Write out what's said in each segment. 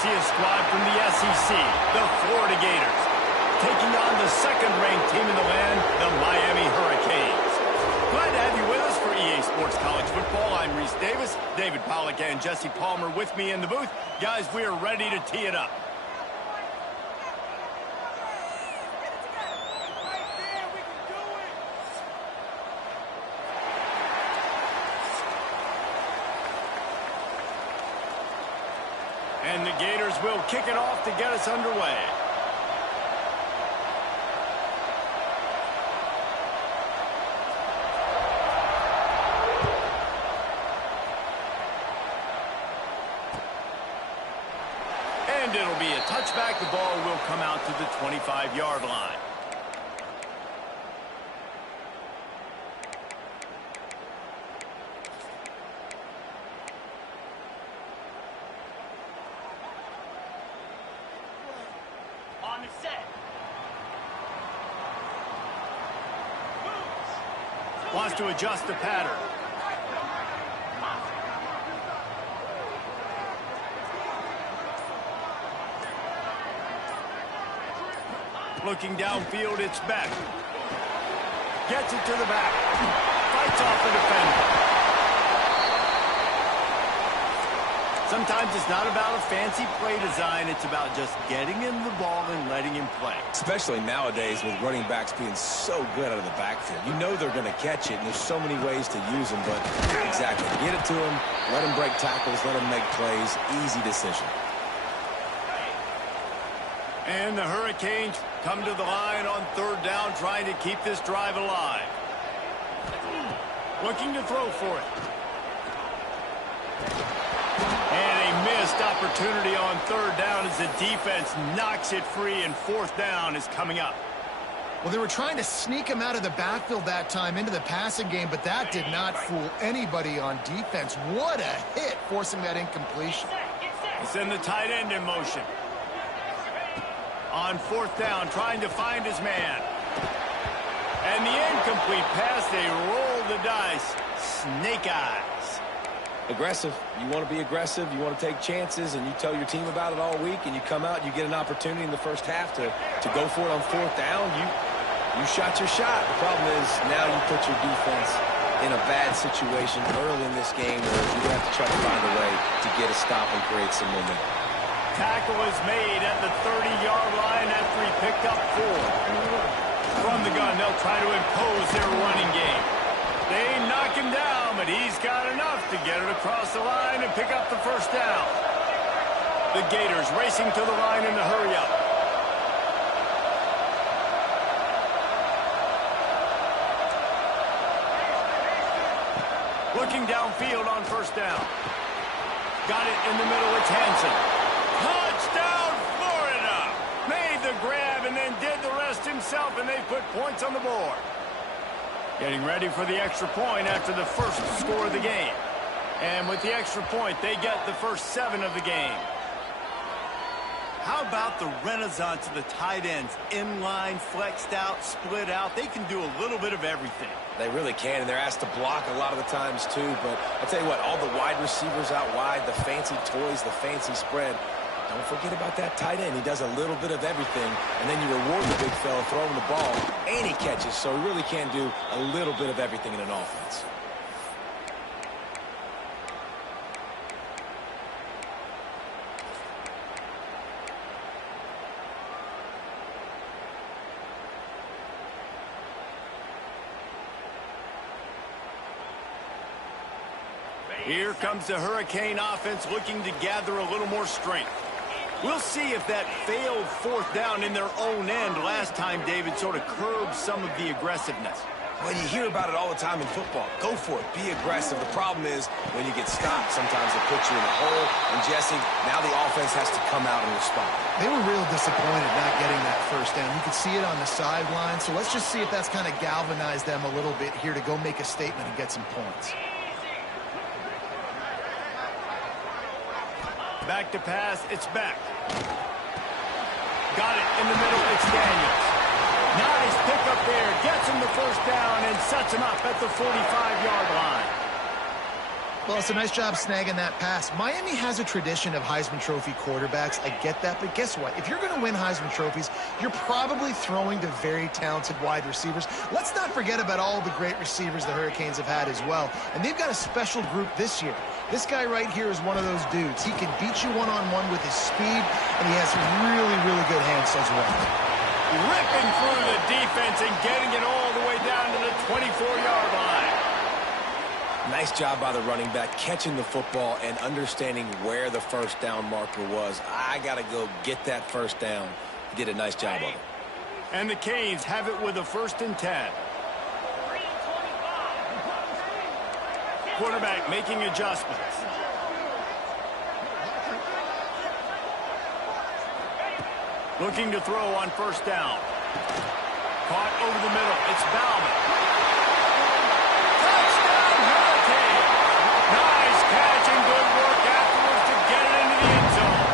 see a squad from the SEC, the Florida Gators, taking on the second-ranked team in the land, the Miami Hurricanes. Glad to have you with us for EA Sports College Football. I'm Reese Davis, David Pollack, and Jesse Palmer with me in the booth. Guys, we are ready to tee it up. And the Gators will kick it off to get us underway. And it'll be a touchback. The ball will come out to the 25-yard line. On the set. Wants to adjust the pattern. Looking downfield, it's Beck. Gets it to the back. Fights off the defender. Sometimes it's not about a fancy play design. It's about just getting him the ball and letting him play. Especially nowadays with running backs being so good out of the backfield. You know they're going to catch it, and there's so many ways to use them. But exactly, get it to him, let him break tackles, let him make plays. Easy decision. And the Hurricanes come to the line on third down, trying to keep this drive alive. Looking to throw for it. And a missed opportunity on third down as the defense knocks it free, and fourth down is coming up. Well, they were trying to sneak him out of the backfield that time into the passing game, but that did not fool anybody on defense. What a hit, forcing that incompletion. Send the tight end in motion. On fourth down, trying to find his man. And the incomplete pass, they roll the dice. Snake eyes. Aggressive. You want to be aggressive. You want to take chances, and you tell your team about it all week, and you come out and you get an opportunity in the first half to go for it on fourth down. You shot your shot. The problem is now you put your defense in a bad situation early in this game where you have to try to find a way to get a stop and create some momentum. Tackle is made at the 30-yard line after he picked up 4. From the gun, they'll try to impose their running game. They knock him down, but he's got enough to get it across the line and pick up the first down. The Gators racing to the line in the hurry-up. Looking downfield on first down. Got it in the middle, it's Hansen. Touchdown, Florida! Made the grab and then did the rest himself, and they put points on the board. Getting ready for the extra point after the first score of the game. And with the extra point, they get the first 7 of the game. How about the renaissance of the tight ends? Inline, flexed out, split out. They can do a little bit of everything. They really can, and they're asked to block a lot of the times too. But I'll tell you what, all the wide receivers out wide, the fancy toys, the fancy spread, don't forget about that tight end. He does a little bit of everything, and then you reward the big fella throwing the ball, and he catches, so he really can do a little bit of everything in an offense. Here comes the Hurricane offense looking to gather a little more strength. We'll see if that failed fourth down in their own end last time, David, sort of curbed some of the aggressiveness. Well, you hear about it all the time in football. Go for it. Be aggressive. The problem is when you get stopped, sometimes they put you in a hole. And, Jesse, now the offense has to come out and respond. They were real disappointed not getting that first down. You could see it on the sideline. So let's just see if that's kind of galvanized them a little bit here to go make a statement and get some points. Back to pass, it's Beck. Got it in the middle, it's Daniels. Nice pickup there, gets him the first down and sets him up at the 45-yard line. Well, it's a nice job snagging that pass. Miami has a tradition of Heisman Trophy quarterbacks. I get that, but guess what? If you're going to win Heisman Trophies, you're probably throwing to very talented wide receivers. Let's not forget about all the great receivers the Hurricanes have had as well. And they've got a special group this year. This guy right here is one of those dudes. He can beat you one-on-one with his speed, and he has really, really good hands as well. Ripping through the defense and getting it all the way down to the 24-yard line. Nice job by the running back, catching the football and understanding where the first down marker was. I got to go get that first down. Did a nice job of it. And the Canes have it with a 1st and 10. Quarterback making adjustments. Looking to throw on 1st down. Caught over the middle. It's Bauman. Touchdown, Hurricane. Nice catch and good work afterwards to get it into the end zone.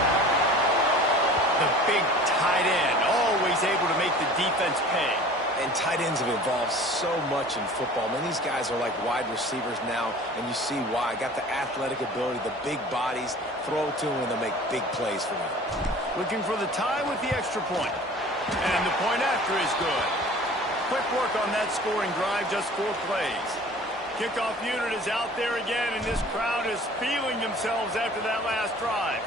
The big tight end, always able to make the defense pay. And tight ends have evolved so much in football. Man, these guys are like wide receivers now, and you see why. Got the athletic ability, the big bodies, throw to them, and they make big plays for them. Looking for the tie with the extra point. And the point after is good. Quick work on that scoring drive, just 4 plays. Kickoff unit is out there again, and this crowd is feeling themselves after that last drive.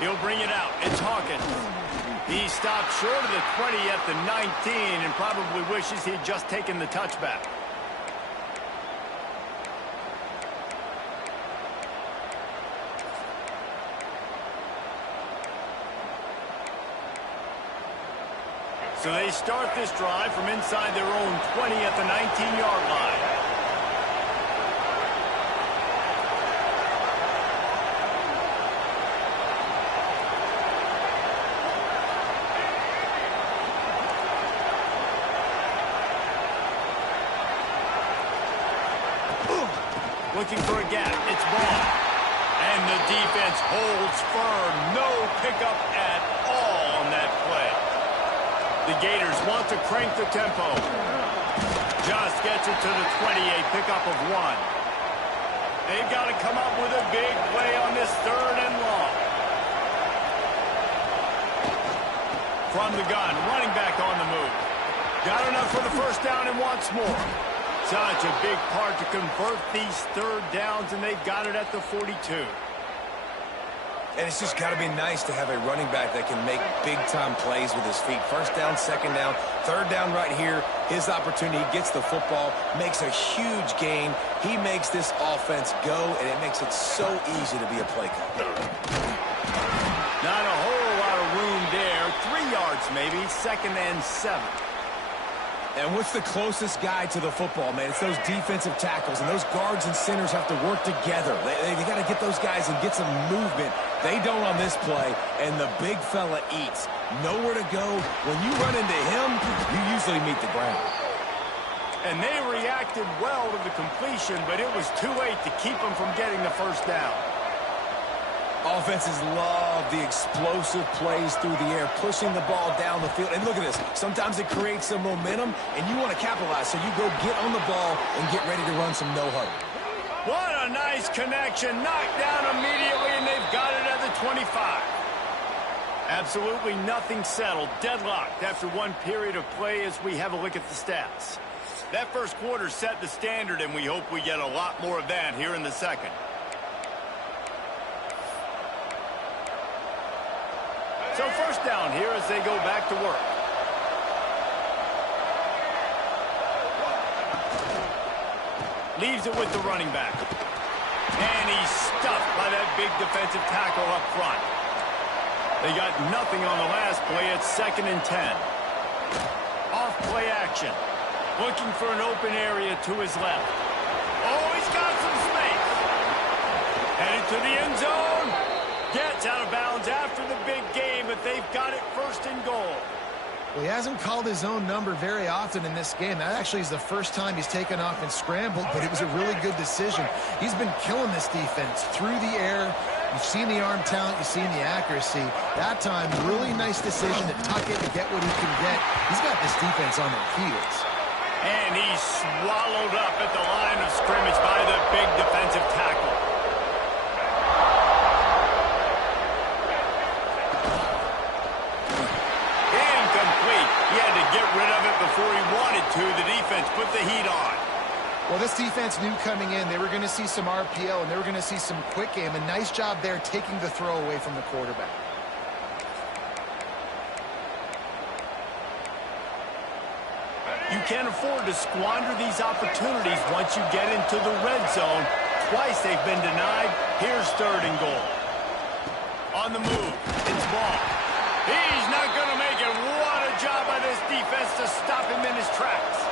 He'll bring it out. It's Hawkins. He stopped short of the 20 at the 19 and probably wishes he'd just taken the touchback. So they start this drive from inside their own 20 at the 19-yard line. Looking for a gap. It's Ball. And the defense holds firm. No pickup at all on that play. The Gators want to crank the tempo. Just gets it to the 28, pickup of 1. They've got to come up with a big play on this 3rd and long. From the gun, running back on the move. Got enough for the 1st down and wants more. Such a big part to convert these 3rd downs, and they've got it at the 42. And it's just got to be nice to have a running back that can make big-time plays with his feet. 1st down, 2nd down, 3rd down right here. His opportunity, he gets the football, makes a huge gain. He makes this offense go, and it makes it so easy to be a play caller. Not a whole lot of room there. 3 yards maybe, 2nd and 7. And what's the closest guy to the football, man? It's those defensive tackles, and those guards and centers have to work together. They got to get those guys and get some movement. They don't on this play, and the big fella eats. Nowhere to go. When you run into him, you usually meet the ground. And they reacted well to the completion, but it was too late to keep them from getting the 1st down. Offenses love the explosive plays through the air, pushing the ball down the field. And look at this. Sometimes it creates some momentum, and you want to capitalize. So you go get on the ball and get ready to run some no-huddle. What a nice connection. Knocked down immediately, and they've got it at the 25. Absolutely nothing settled. Deadlocked after 1 period of play as we have a look at the stats. That 1st quarter set the standard, and we hope we get a lot more of that here in the 2nd. So 1st down here as they go back to work. Leaves it with the running back. And he's stuffed by that big defensive tackle up front. They got nothing on the last play. It's 2nd and 10. Off play action. Looking for an open area to his left. Oh, he's got some space. Headed to the end zone. Gets out of bounds after the big game, but they've got it 1st and goal. Well, he hasn't called his own number very often in this game. That actually is the first time he's taken off and scrambled, but it was a really good decision. He's been killing this defense through the air. You've seen the arm talent, you've seen the accuracy. That time, really nice decision to tuck it and get what he can get. He's got this defense on their heels. And he's swallowed up at the line of scrimmage by the big defensive tackle. Incomplete. He had to get rid of it before he wanted to. The defense put the heat on. Well, this defense knew coming in they were going to see some RPO and they were going to see some quick game. A nice job there taking the throw away from the quarterback. You can't afford to squander these opportunities once you get into the red zone. Twice they've been denied. Here's 3rd and goal. On the move, it's ball. He's not going to make it. What a job by this defense to stop him in his tracks.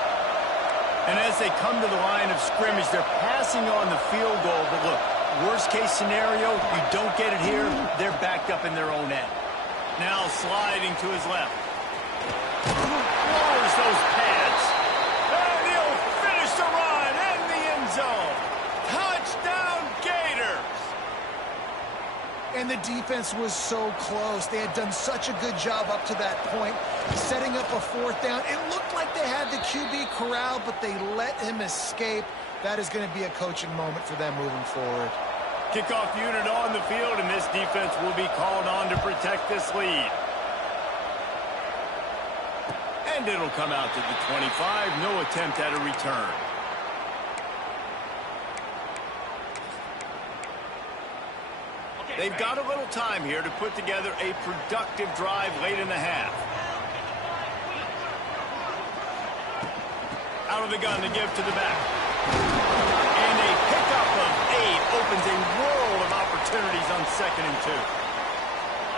And as they come to the line of scrimmage, they're passing on the field goal. But look, worst case scenario, you don't get it here, they're backed up in their own end. Now sliding to his left. Lowers those pads. And he'll finish the run in the end zone. Touchdown, Gators. And the defense was so close. They had done such a good job up to that point, setting up a 4th down. It looked like they had the QB corralled, but they let him escape. That is going to be a coaching moment for them moving forward. Kickoff unit on the field, and this defense will be called on to protect this lead. And it'll come out to the 25. No attempt at a return. They've got a little time here to put together a productive drive late in the half. Out of the gun to give to the back. And a pickup of 8 opens a world of opportunities on 2nd and 2.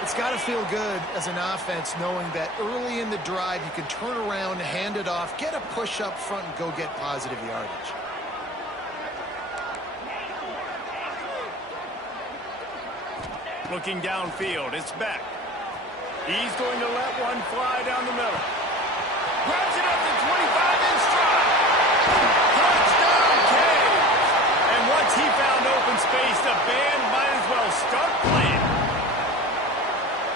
It's got to feel good as an offense knowing that early in the drive you can turn around, hand it off, get a push up front, and go get positive yardage. Looking downfield, it's Beck. He's going to let one fly down the middle. Grabs it up to 25 in stride. Touchdown, Caves. And once he found open space, the band might as well start playing.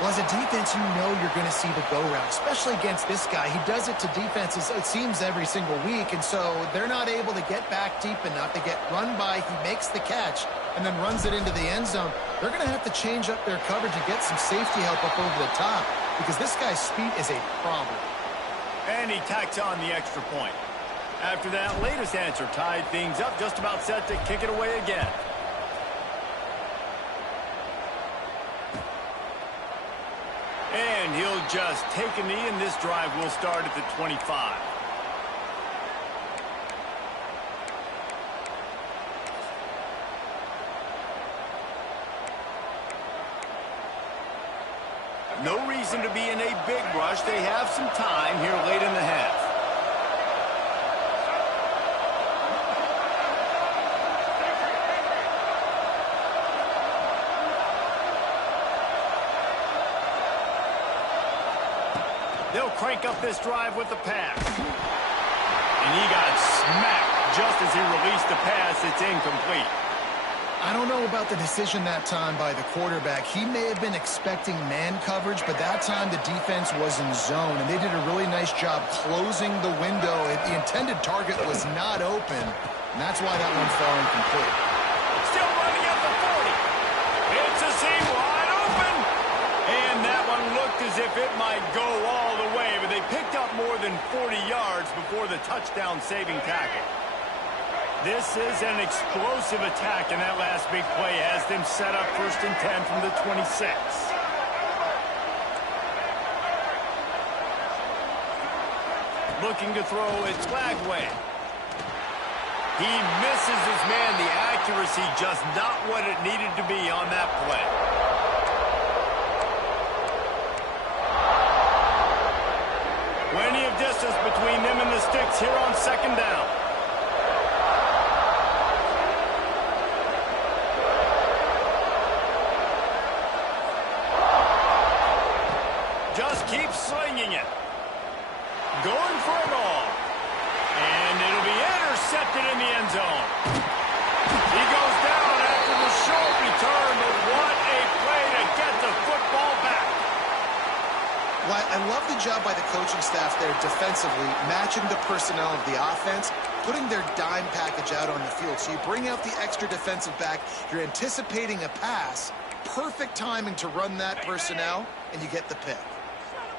Well, as a defense, you know you're going to see the go route, especially against this guy. He does it to defenses, it seems, every single week, and so they're not able to get back deep enough. They get run by, he makes the catch, and then runs it into the end zone. They're going to have to change up their coverage and get some safety help up over the top because this guy's speed is a problem. And he tacks on the extra point. After that latest answer tied things up, just about set to kick it away again. And he'll just take a knee, and this drive will start at the 25. No reason to be in a big rush. They have some time here late in the half. They'll crank up this drive with the pass. And he got smacked just as he released the pass. It's incomplete. I don't know about the decision that time by the quarterback. He may have been expecting man coverage, but that time the defense was in zone, and they did a really nice job closing the window. The intended target was not open, and that's why that one fell incomplete. Still running at the 40. It's a seam wide open. And that one looked as if it might go all the way, but they picked up more than 40 yards before the touchdown-saving tackle. This is an explosive attack, and that last big play has them set up 1st and 10 from the 26. Looking to throw, it's Lagway. He misses his man. The accuracy just not what it needed to be on that play. Plenty of distance between them and the sticks here on 2nd down. Just keep slinging it. Going for it all. And it'll be intercepted in the end zone. He goes down after the short return, but what a play to get the football back. Well, I love the job by the coaching staff stuff there defensively, matching the personnel of the offense, putting their dime package out on the field. So you bring out the extra defensive back, you're anticipating a pass, perfect timing to run that personnel, and you get the pick.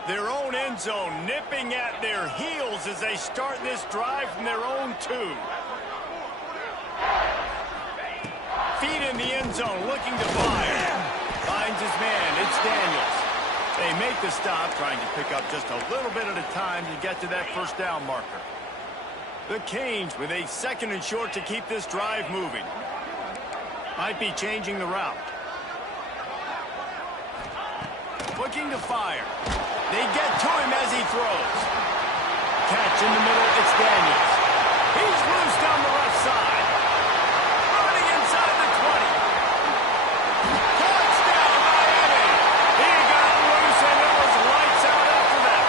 Their own end zone nipping at their heels as they start this drive from their own 2. Feet in the end zone, looking to fire. Finds his man, it's Daniels. They make the stop, trying to pick up just a little bit at a time to get to that first down marker. The Canes with a 2nd and short to keep this drive moving. Might be changing the route. Looking to fire. They get to him as he throws. Catch in the middle, it's Daniels. He's loose down the left side. Running inside the 20. Touchdown, Miami. He got loose and it was lights out after that.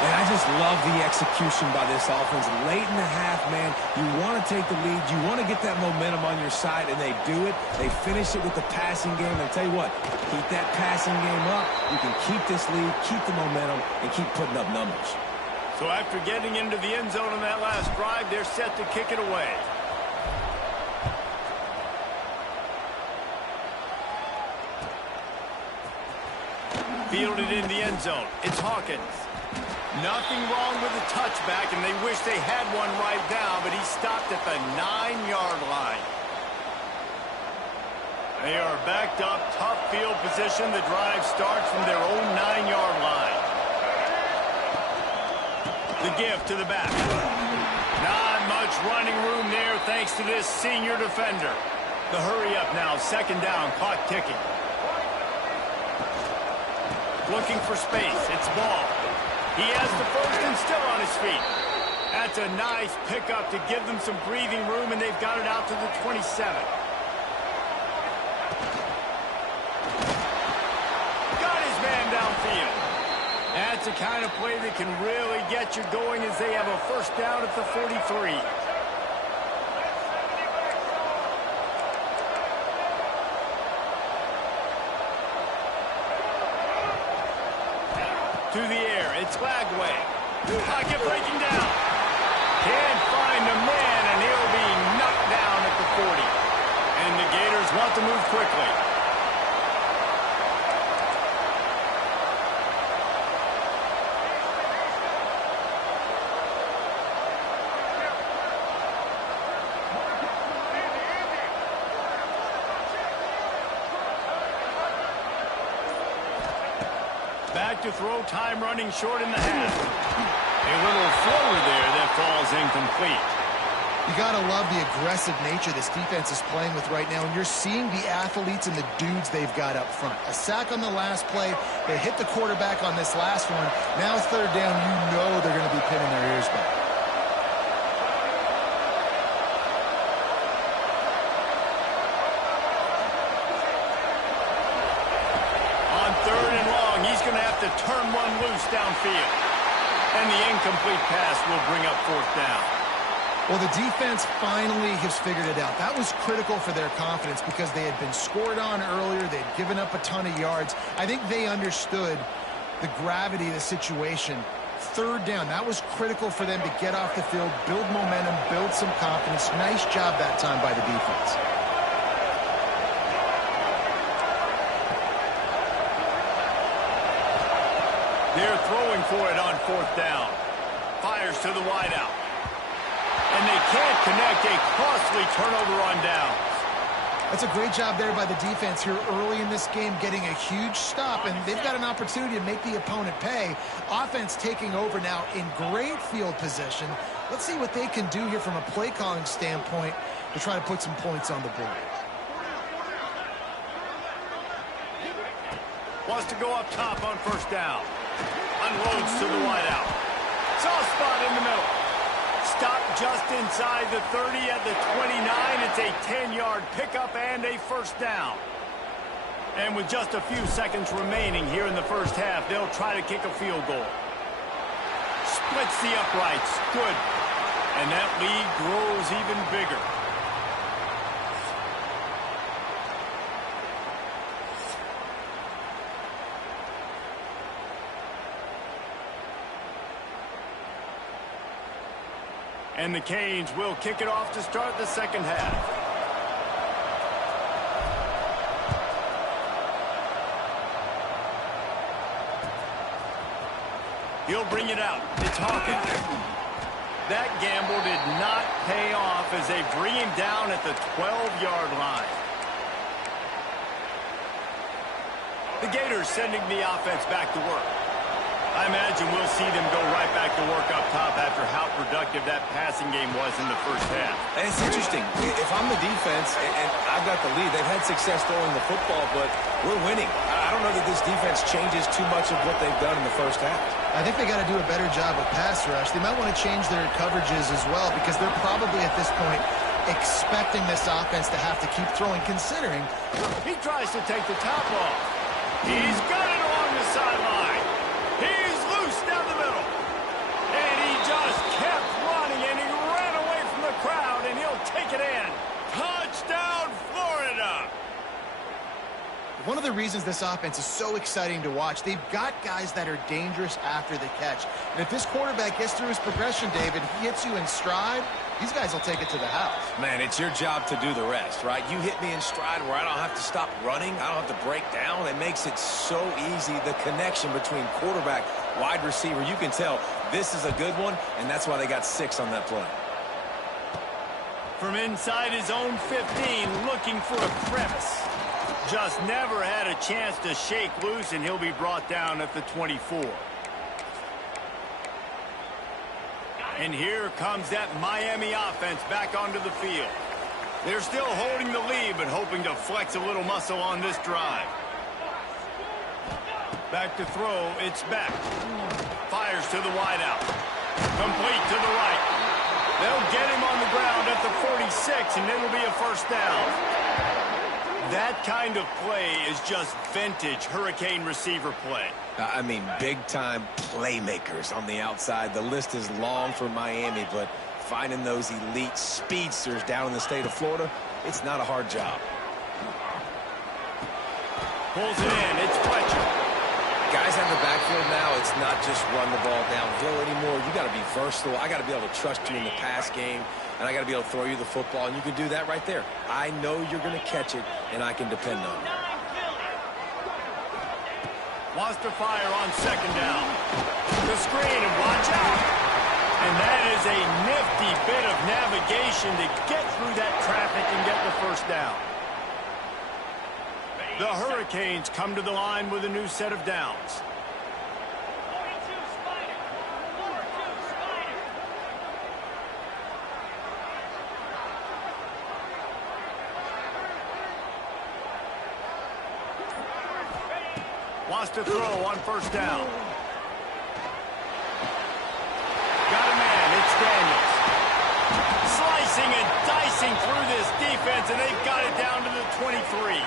And I just love the execution by this offense. Late in the half, man, you want to take the lead. You want to get that momentum on your side, and they do it. They finish it with the passing game. And I'll tell you what, keep that passing game up. You can keep this lead, keep the momentum, and keep putting up numbers. So after getting into the end zone on that last drive, they're set to kick it away. Fielded in the end zone. It's Hawkins. Nothing wrong with the touchback, and they wish they had one right now, but he stopped at the 9-yard line. They are backed up, tough field position. The drive starts from their own 9-yard line. The give to the back. Not much running room there thanks to this senior defender. The hurry up now, 2nd down, clock ticking. Looking for space, it's Ball. He has the 1st and still on his feet. That's a nice pickup to give them some breathing room, and they've got it out to the 27. Got his man downfield. That's a kind of play that can really get you going as they have a 1st down at the 43. To the air, it's Lagway. Pocket breaking down. Can't find a man, and he'll be knocked down at the 40. And the Gators want to move quickly. Back to throw, time running short in the half. A little floater there that falls incomplete. You got to love the aggressive nature this defense is playing with right now, and you're seeing the athletes and the dudes they've got up front. A sack on the last play. They hit the quarterback on this last one. Now it's 3rd down. You know they're going to be pinning their ears back. On 3rd and long, he's going to have to turn one loose downfield. And the incomplete pass will bring up 4th down. Well, the defense finally has figured it out. That was critical for their confidence because they had been scored on earlier. They'd given up a ton of yards. I think they understood the gravity of the situation. 3rd down, that was critical for them to get off the field, build momentum, build some confidence. Nice job that time by the defense. They're throwing for it on 4th down. Fires to the wideout. And they can't connect, a costly turnover on downs. That's a great job there by the defense here early in this game, getting a huge stop, and they've got an opportunity to make the opponent pay. Offense taking over now in great field position. Let's see what they can do here from a play calling standpoint to try to put some points on the board. Wants to go up top on 1st down. Unloads to the wideout. Soft spot in the middle. Stop just inside the 30 at the 29. It's a 10-yard pickup and a 1st down. And with just a few seconds remaining here in the 1st half, they'll try to kick a field goal. Splits the uprights. Good. And that lead grows even bigger. And the Canes will kick it off to start the second half. He'll bring it out. It's Hawkins. That gamble did not pay off as they bring him down at the 12-yard line. The Gators sending the offense back to work. I imagine we'll see them go right back to work up top after how productive that passing game was in the first half. And it's interesting. If I'm the defense and I've got the lead, they've had success throwing the football, but we're winning. I don't know that this defense changes too much of what they've done in the first half. I think they got to do a better job with pass rush. They might want to change their coverages as well because they're probably at this point expecting this offense to have to keep throwing, considering. He tries to take the top off. He's got it along the sideline. He's loose down the middle. And he just kept running, and he ran away from the crowd, and he'll take it in. Touchdown, Florida! One of the reasons this offense is so exciting to watch, they've got guys that are dangerous after the catch. And if this quarterback gets through his progression, David, he hits you in stride, these guys will take it to the house. Man, it's your job to do the rest, right? You hit me in stride where I don't have to stop running. I don't have to break down. It makes it so easy, the connection between quarterback, wide receiver. You can tell this is a good one, and that's why they got 6 on that play. From inside his own 15, looking for a crevice. Just never had a chance to shake loose, and he'll be brought down at the 24. And here comes that Miami offense back onto the field. They're still holding the lead, but hoping to flex a little muscle on this drive. Back to throw, it's back. Fires to the wideout. Complete to the right. They'll get him on the ground at the 46, and it'll be a first down. That kind of play is just vintage Hurricane receiver play. I mean, big-time playmakers on the outside. The list is long for Miami, but finding those elite speedsters down in the state of Florida, it's not a hard job. Pulls it in. It's Fletcher. Guys out in the backfield now, it's not just run the ball downhill anymore. You got to be versatile. I got to be able to trust you in the pass game, and I got to be able to throw you the football, and you can do that right there. I know you're going to catch it, and I can depend on it. Wants to fire on second down. The screen, and watch out. And that is a nifty bit of navigation to get through that traffic and get the first down. The Hurricanes come to the line with a new set of downs. 42 Spider. 42 Spider. Wants to throw on first down. Got a man. It's Daniels. Slicing and dicing through this defense, and they've got it down to the 23.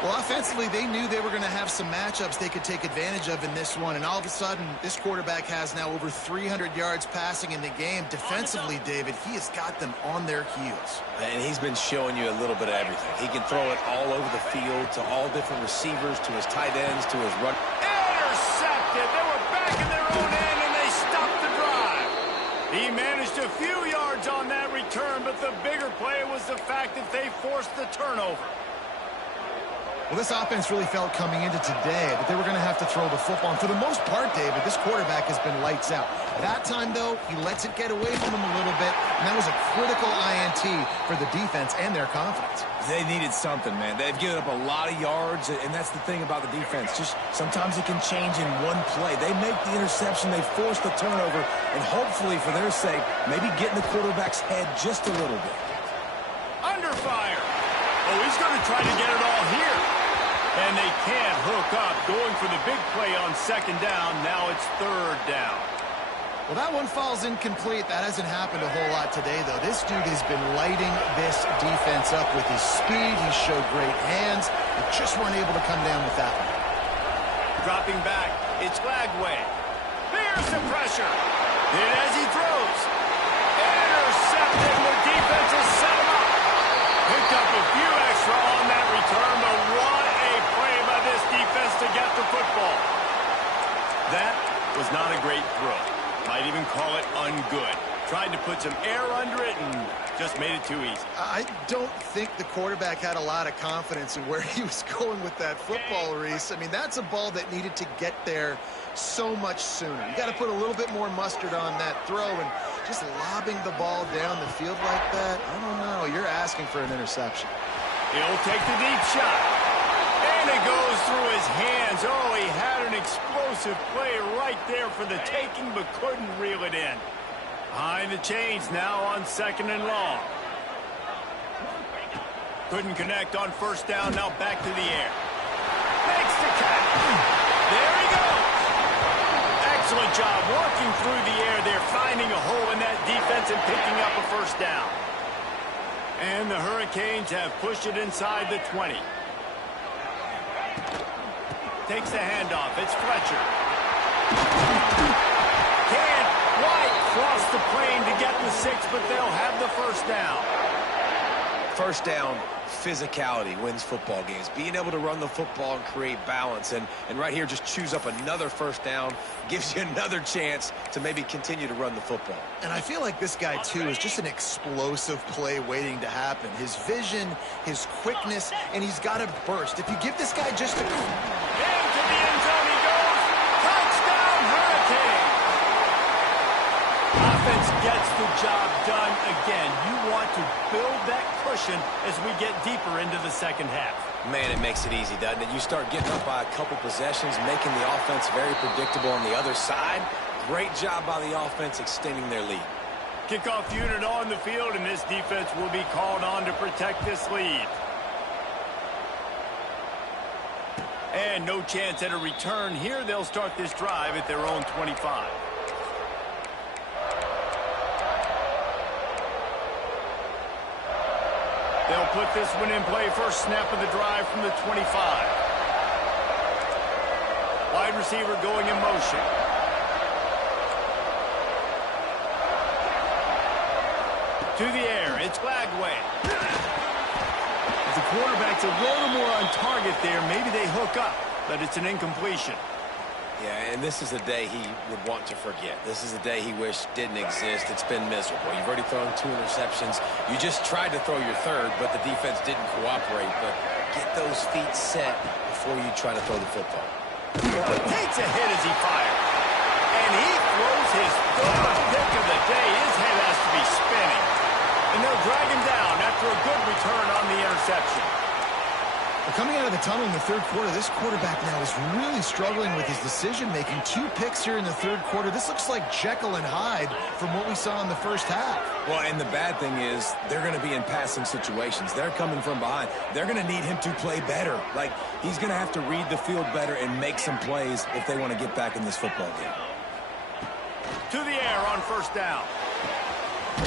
Well, offensively, they knew they were going to have some matchups they could take advantage of in this one, and all of a sudden, this quarterback has now over 300 yards passing in the game. Defensively, David, he has got them on their heels. And he's been showing you a little bit of everything. He can throw it all over the field to all different receivers, to his tight ends, to his run. Intercepted. They were back in their own end, and they stopped the drive. He managed a few yards on that return, but the bigger play was the fact that they forced the turnover. Well, this offense really felt coming into today that they were going to have to throw the football. And for the most part, David, this quarterback has been lights out. That time, though, he lets it get away from him a little bit, and that was a critical INT for the defense and their confidence. They needed something, man. They've given up a lot of yards, and that's the thing about the defense. Just sometimes it can change in one play. They make the interception, they force the turnover, and hopefully, for their sake, maybe get in the quarterback's head just a little bit. Under fire. Oh, he's going to try to get it all here. And they can't hook up, going for the big play on second down. Now it's third down. Well, that one falls incomplete. That hasn't happened a whole lot today, though. This dude has been lighting this defense up with his speed. He showed great hands. They just weren't able to come down with that one. Dropping back, it's Lagway. There's the pressure. And as he throws, intercepted. The defense has set him up. Picked up a few extra on that return, but what a play by this defense to get the football. That was not a great throw. Might even call it ungood. Tried to put some air under it and just made it too easy. I don't think the quarterback had a lot of confidence in where he was going with that football, Reese. I mean, that's a ball that needed to get there so much sooner. You got to put a little bit more mustard on that throw, and just lobbing the ball down the field like that, I don't know. You're asking for an interception. He'll take the deep shot. And it goes through his hands. Oh, he had an explosive play right there for the taking, but couldn't reel it in. Behind the chains now on 2nd and long. Couldn't connect on 1st down. Now back to the air. Makes the catch. There he goes. Excellent job working through the air there, finding a hole in that defense and picking up a 1st down. And the Hurricanes have pushed it inside the 20. Takes the handoff. It's Fletcher. Can't quite cross the plane to get the 6, but they'll have the 1st down. 1st down, physicality wins football games. Being able to run the football and create balance. And right here, just choose up another 1st down. Gives you another chance to maybe continue to run the football. And I feel like this guy, too, is just an explosive play waiting to happen. His vision, his quickness, and he's got to burst. If you give this guy just a... Into the end zone he goes. Touchdown, Hurricane. Offense gets the job done again. You want to build that cushion as we get deeper into the 2nd half. Man, it makes it easy, doesn't it? You start getting up by a couple possessions, making the offense very predictable on the other side. Great job by the offense extending their lead. Kickoff unit on the field, and this defense will be called on to protect this lead. And no chance at a return here. They'll start this drive at their own 25. They'll put this one in play. First snap of the drive from the 25. Wide receiver going in motion. To the air. It's Lagway. If the quarterback's a little more on target there, maybe they hook up, but it's an incompletion. Yeah, and this is a day he would want to forget. This is a day he wished didn't exist. It's been miserable. You've already thrown 2 interceptions. You just tried to throw your 3rd, but the defense didn't cooperate. But get those feet set before you try to throw the football. Takes a hit as he fires. And he throws his 3rd pick of the day. His head has to be spinning. And they'll drag him down after a good return on the interception. Well, coming out of the tunnel in the 3rd quarter, this quarterback now is really struggling with his decision-making. 2 picks here in the 3rd quarter. This looks like Jekyll and Hyde from what we saw in the 1st half. Well, and the bad thing is they're going to be in passing situations. They're coming from behind. They're going to need him to play better. Like, he's going to have to read the field better and make some plays if they want to get back in this football game. To the air on 1st down.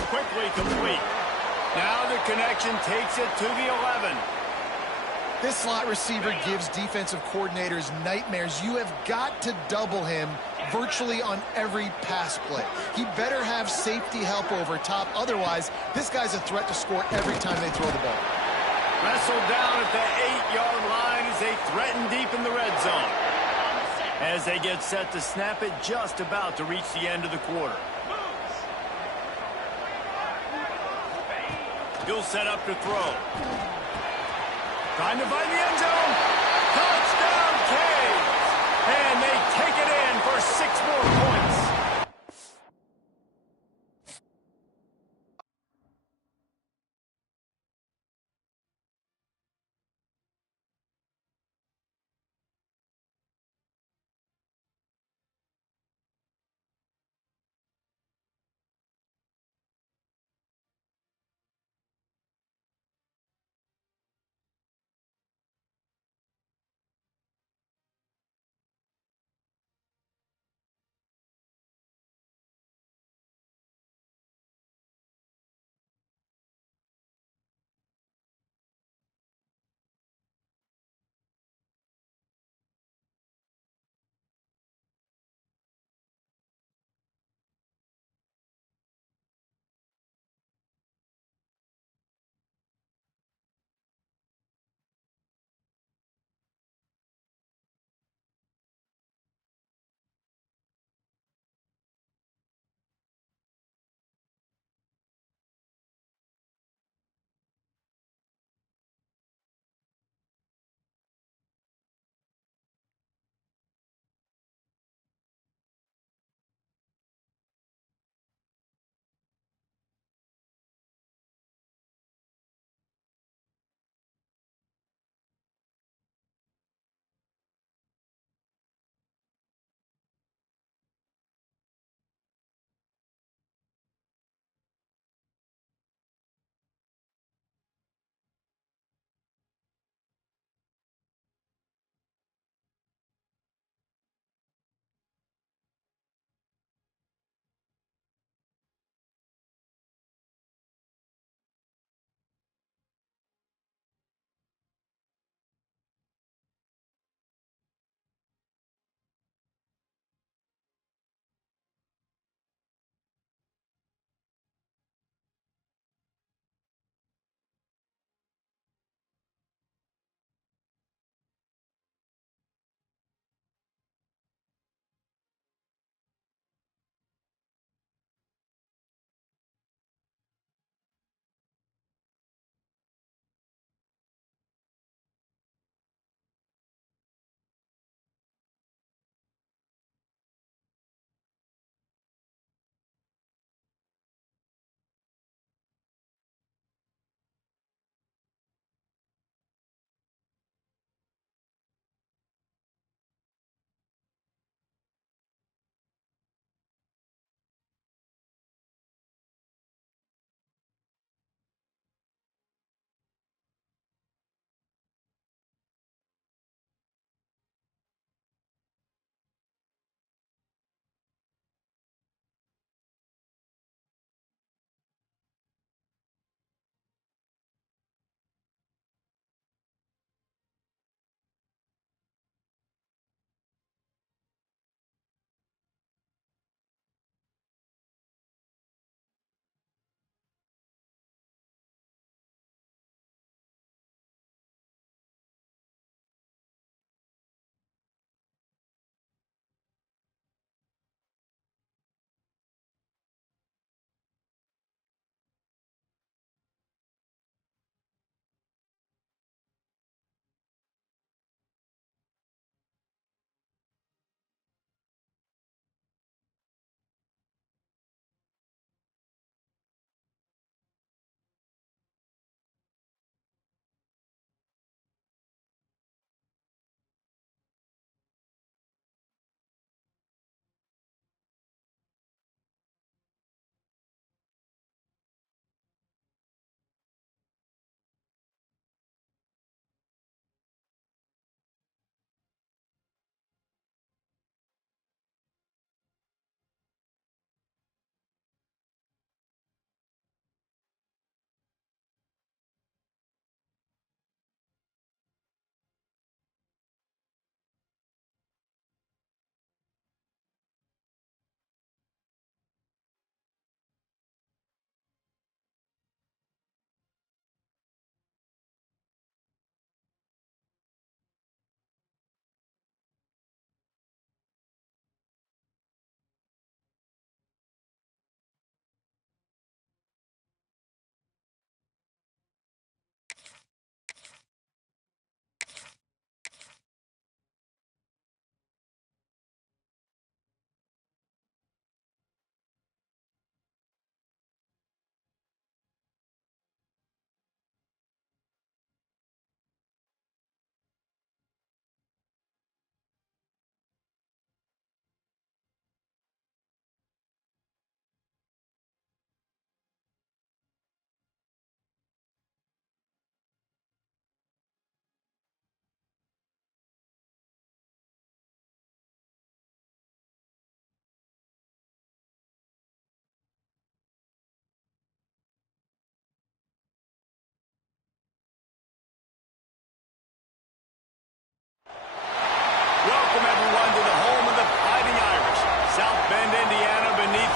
Quickly complete. Now the connection takes it to the 11. This slot receiver gives defensive coordinators nightmares. You have got to double him virtually on every pass play. He better have safety help over top. Otherwise, this guy's a threat to score every time they throw the ball. Wrestled down at the 8-yard line as they threaten deep in the red zone. As they get set to snap it, just about to reach the end of the quarter. He'll set up to throw. Trying to find the end zone. Touchdown, Canes! And they take it in for 6 more points.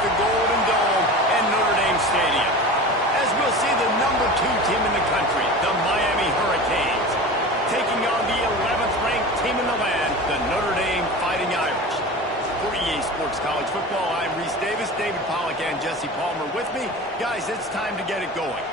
the Golden Dome and Notre Dame Stadium, as we'll see the #2 team in the country, the Miami Hurricanes, taking on the 11th ranked team in the land, the Notre Dame Fighting Irish. For EA Sports College Football, I'm Reese Davis, David Pollack, and Jesse Palmer with me. Guys, it's time to get it going.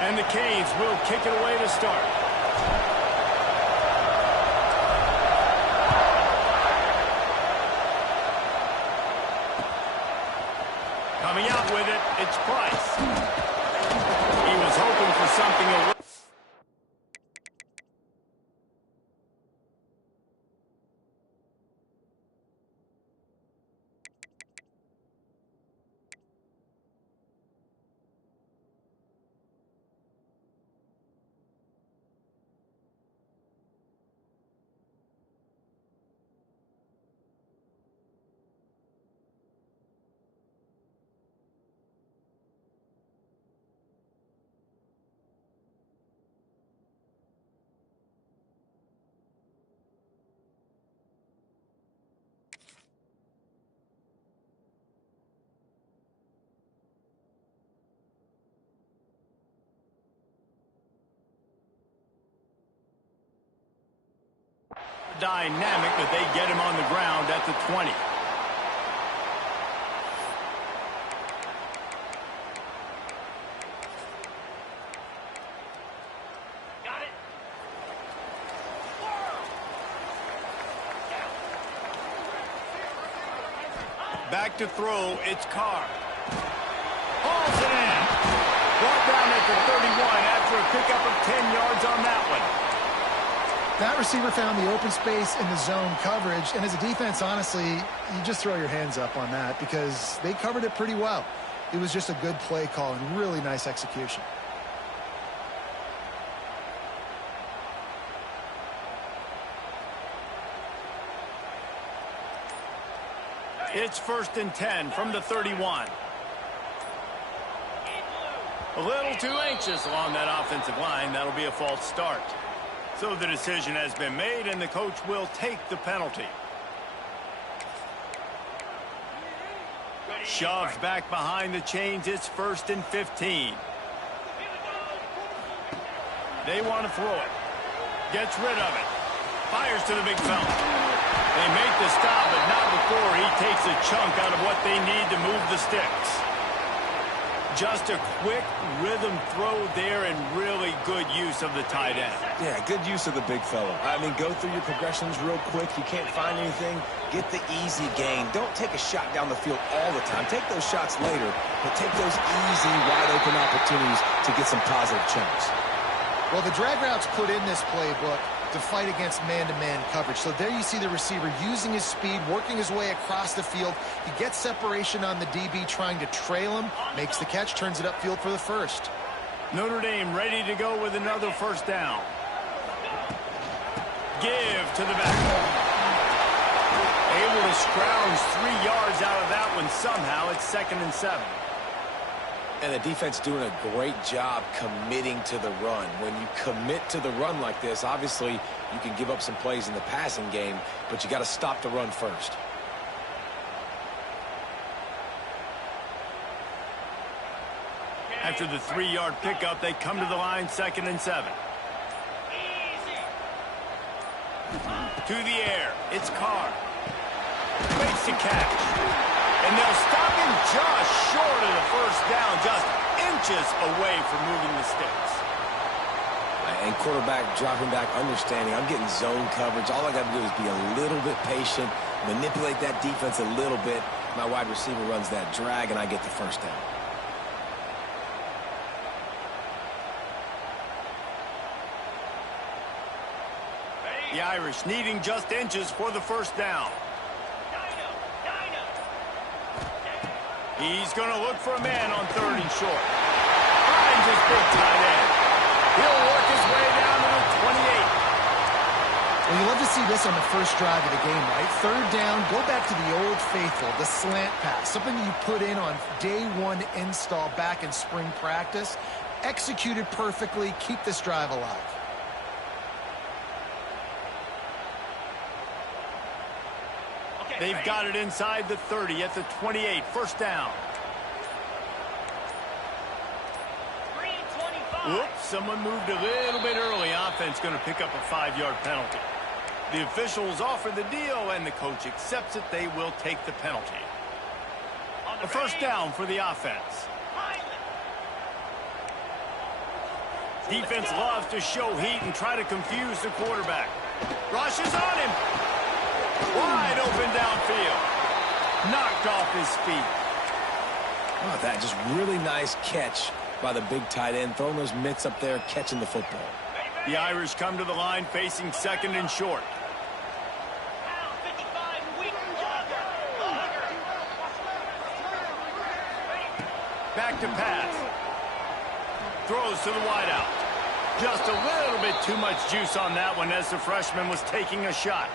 And the Canes will kick it away to start. Coming out with it, it's Price. He was hoping for something a little... Dynamic, but they get him on the ground at the 20. Got it. Back to throw, it's Carr. Hauls it in. Brought down at the 31 after a pickup of 10 yards on that one. That receiver found the open space in the zone coverage, and as a defense, honestly, you just throw your hands up on that because they covered it pretty well. It was just a good play call and really nice execution. It's 1st and 10 from the 31. A little too anxious along that offensive line. That'll be a false start. So the decision has been made, and the coach will take the penalty. Shoves back behind the chains. It's 1st and 15. They want to throw it. Gets rid of it. Fires to the big fella. They make the stop, but not before he takes a chunk out of what they need to move the sticks. Just a quick rhythm throw there and really good use of the tight end. Yeah, good use of the big fella. I mean, go through your progressions real quick. You can't find anything. Get the easy gain. Don't take a shot down the field all the time. Take those shots later, but take those easy, wide-open opportunities to get some positive chunks. Well, the drag routes put in this playbook to fight against man-to-man coverage. So there you see the receiver using his speed, working his way across the field. He gets separation on the DB trying to trail him, makes the catch, turns it upfield for the first. Notre Dame ready to go with another 1st down. Give to the back. Able to scrounge 3 yards out of that one somehow. It's 2nd and 7. And the defense doing a great job committing to the run. When you commit to the run like this, obviously you can give up some plays in the passing game, but you got to stop the run first. After the 3-yard pickup, they come to the line, 2nd and 7. To the air, it's Carr. Makes the catch. And they'll stop him just short of the 1st down, just inches away from moving the sticks. And quarterback dropping back, understanding I'm getting zone coverage. All I got to do is be a little bit patient, manipulate that defense a little bit. My wide receiver runs that drag, and I get the 1st down. The Irish needing just inches for the 1st down. He's going to look for a man on 3rd and short. Finds his big tight end. He'll work his way down to the 28. Well, you love to see this on the first drive of the game, right? Third down, go back to the old faithful, the slant pass, something you put in on day one install back in spring practice. Executed perfectly, keep this drive alive. They've got it inside the 30 at the 28. First down. Whoops, someone moved a little bit early. Offense going to pick up a 5-yard penalty. The officials offer the deal, and the coach accepts it. They will take the penalty. A first down for the offense. Defense loves to show heat and try to confuse the quarterback. Rushes on him. Wide open downfield. Knocked off his feet. How about that? Just really nice catch by the big tight end, throwing those mitts up there, catching the football. The Irish come to the line facing second and short. Back to pass. Throws to the wideout. Just a little bit too much juice on that one as the freshman was taking a shot.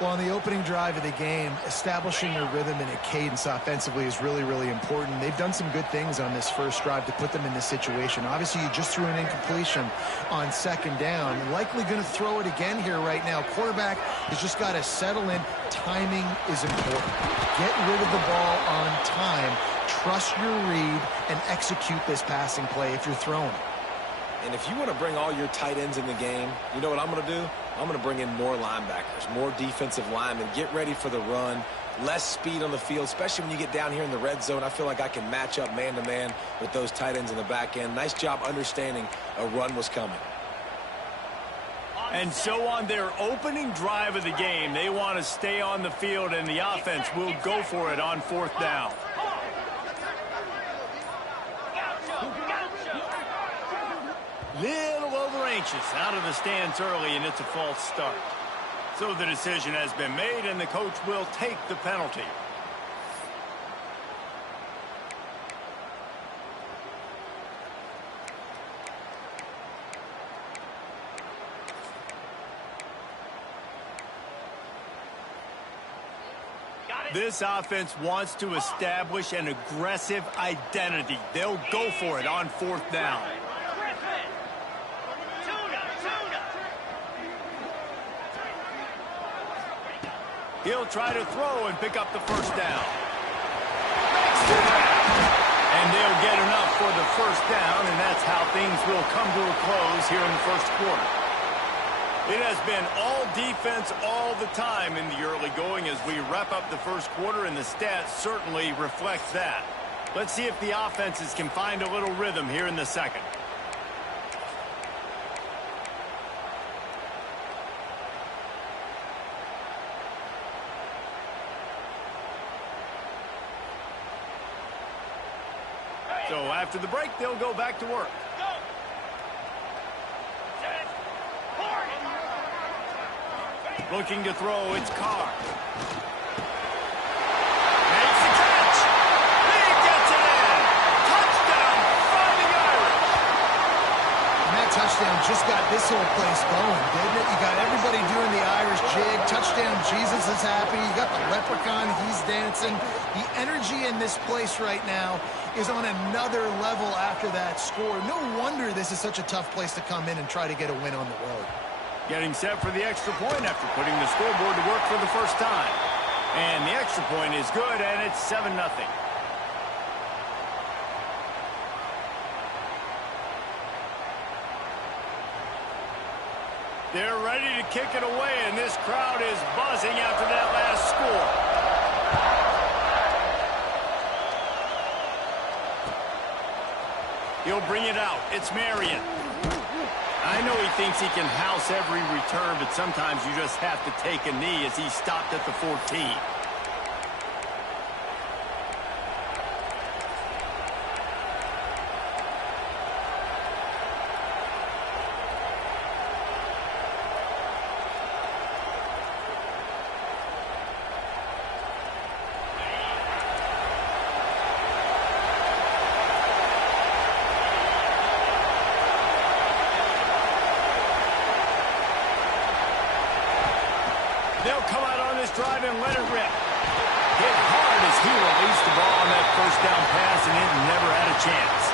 Well, on the opening drive of the game, establishing a rhythm and a cadence offensively is really, really important. They've done some good things on this first drive to put them in this situation. Obviously, you just threw an incompletion on second down. Likely going to throw it again here right now. Quarterback has just got to settle in. Timing is important. Get rid of the ball on time. Trust your read and execute this passing play if you're throwing. And if you want to bring all your tight ends in the game, you know what I'm going to do? I'm going to bring in more linebackers, more defensive linemen, get ready for the run, less speed on the field, especially when you get down here in the red zone. I feel like I can match up man-to-man with those tight ends in the back end. Nice job understanding a run was coming. And so on their opening drive of the game, they want to stay on the field, and the offense will go for it on fourth down. Little over anxious, out of the stands early, and it's a false start. So the decision has been made, and the coach will take the penalty. This offense wants to establish an aggressive identity. They'll go for it on fourth down. He'll try to throw and pick up the first down. And they'll get enough for the first down, and that's how things will come to a close here in the first quarter. It has been all defense all the time in the early going as we wrap up the first quarter, and the stats certainly reflect that. Let's see if the offenses can find a little rhythm here in the second. So after the break, they'll go back to work. Looking to throw, it's Carr. Makes the catch. He gets it in. Touchdown, Fighting Irish. And that touchdown just got this whole place going, didn't it? You got everybody doing the Irish jig. Touchdown, Jesus is happy. You got the leprechaun, he's dancing. The energy in this place right now is on another level after that score. No wonder this is such a tough place to come in and try to get a win on the road. Getting set for the extra point after putting the scoreboard to work for the first time. And the extra point is good, and it's 7-0. They're ready to kick it away, and this crowd is buzzing after that last score. He'll bring it out. It's Marion. I know he thinks he can house every return, but sometimes you just have to take a knee as he stopped at the 14. They'll come out on this drive and let it rip. Hit hard as he released the ball on that first down pass, and it never had a chance.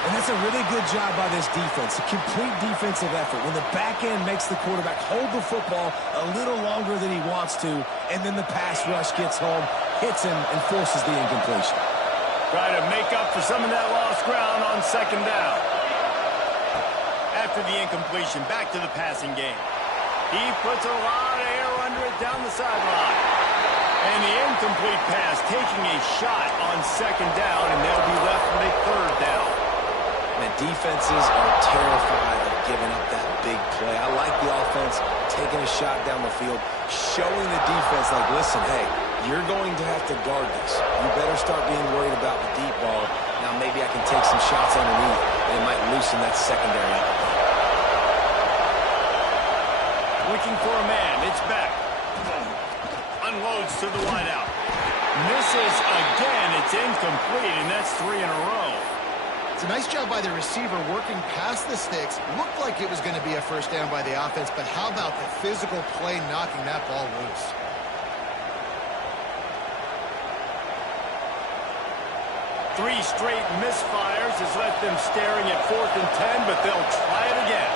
And that's a really good job by this defense, a complete defensive effort. When the back end makes the quarterback hold the football a little longer than he wants to, and then the pass rush gets home, hits him, and forces the incompletion. Try to make up for some of that lost ground on second down. After the incompletion, back to the passing game. He puts a lot of air under it down the sideline. And the incomplete pass taking a shot on second down, and they'll be left with a third down. The defenses are terrified of giving up that big play. I like the offense taking a shot down the field, showing the defense, like, listen, hey, you're going to have to guard this. You better start being worried about the deep ball. Now maybe I can take some shots underneath, and it might loosen that secondary up a bit. Looking for a man. It's back. Unloads to the wideout. Misses again. It's incomplete, and that's 3 in a row. It's a nice job by the receiver working past the sticks. Looked like it was going to be a first down by the offense, but how about the physical play knocking that ball loose? Three straight misfires has left them staring at 4th and 10, but they'll try it again.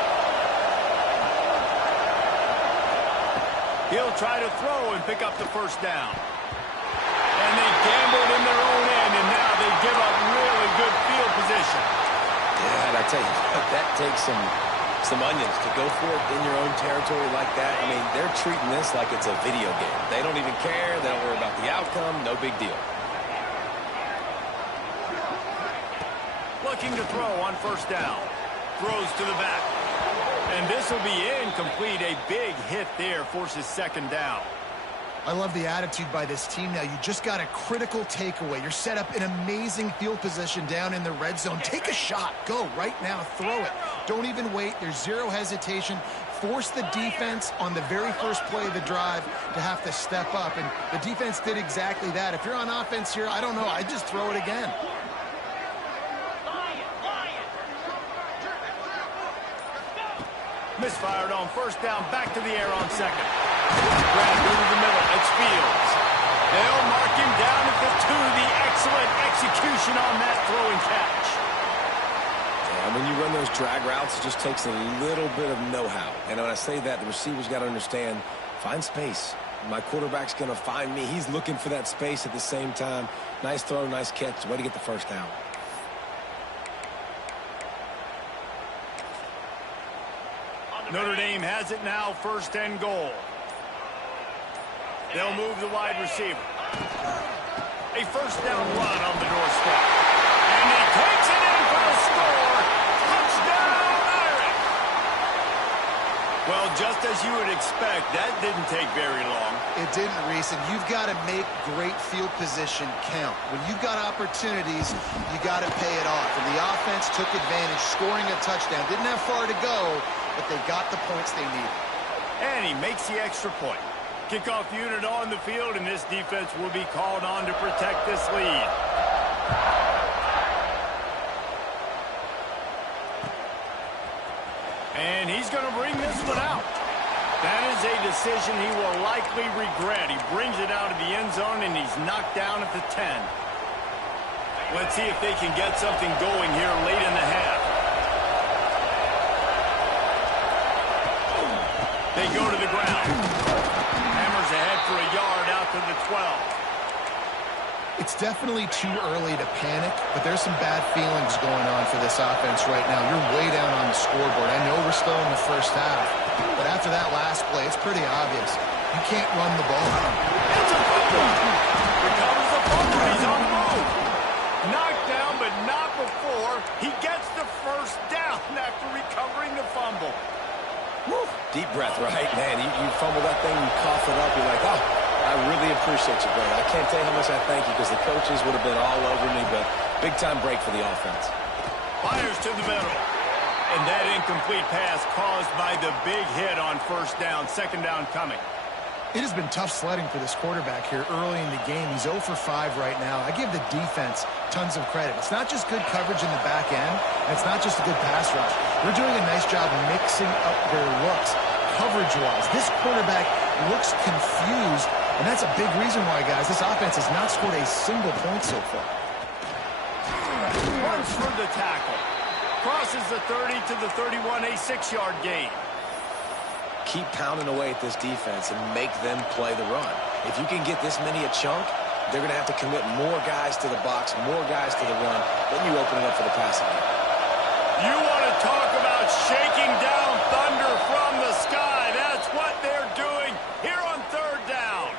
He'll try to throw and pick up the first down. And they gambled in their own end, and now they give up really good field position. Yeah, and I tell you, that takes some onions to go for it in your own territory like that. I mean, they're treating this like it's a video game. They don't even care. They don't worry about the outcome. No big deal. Looking to throw on first down. Throws to the back. And this will be incomplete. A big hit there forces second down. I love the attitude by this team now. You just got a critical takeaway. You're set up in amazing field position down in the red zone. Take a shot. Go right now. Throw it. Don't even wait. There's zero hesitation. Force the defense on the very first play of the drive to have to step up. And the defense did exactly that. If you're on offense here, I don't know. I'd just throw it again. Misfired on first down, back to the air on second. Grabbed into the middle, it's Fields. They'll mark him down at the 2. The excellent execution on that throwing catch. And when you run those drag routes, it just takes a little bit of know-how. And when I say that, the receiver's got to understand, find space. My quarterback's going to find me. He's looking for that space at the same time. Nice throw, nice catch. Way to get the first down. Notre Dame has it now, 1st and goal. They'll move the wide receiver. A first down run on the doorstep. And he takes it in for the score. Touchdown, Irish! Well, just as you would expect, that didn't take very long. It didn't, Reese, and you've got to make great field position count. When you've got opportunities, you got to pay it off. And the offense took advantage, scoring a touchdown. Didn't have far to go, but they got the points they needed. And he makes the extra point. Kickoff unit on the field, and this defense will be called on to protect this lead. And he's going to bring this one out. That is a decision he will likely regret. He brings it out of the end zone, and he's knocked down at the 10. Let's see if they can get something going here late in the half. They go to the ground. Hammers ahead for a yard out to the 12. It's definitely too early to panic, but there's some bad feelings going on for this offense right now. You're way down on the scoreboard. I know we're still in the first half, but after that last play, it's pretty obvious. You can't run the ball. It's a fumble. Recovers the fumble. He's on the move. Knocked down, but not before. He gets the first down after recovering the fumble. Woo. Deep breath, right? Man, you fumble that thing, you cough it up, you're like, oh, I really appreciate you, brother. I can't tell you how much I thank you because the coaches would have been all over me, but big-time break for the offense. Fires to the middle. And that incomplete pass caused by the big hit on first down. Second down coming. It has been tough sledding for this quarterback here early in the game. He's 0 for 5 right now. I give the defense tons of credit. It's not just good coverage in the back end, and it's not just a good pass rush. They're doing a nice job mixing up their looks. coverage-wise. This quarterback looks confused, and that's a big reason why, guys, this offense has not scored a single point so far. Runs for the tackle. Crosses the 30 to the 31, a 6-yard gain. Keep pounding away at this defense and make them play the run. If you can get this many a chunk, they're going to have to commit more guys to the box, more guys to the run. Then you open it up for the passing game. You want to talk about shaking down thunder from the sky. That's what they're doing here on third down.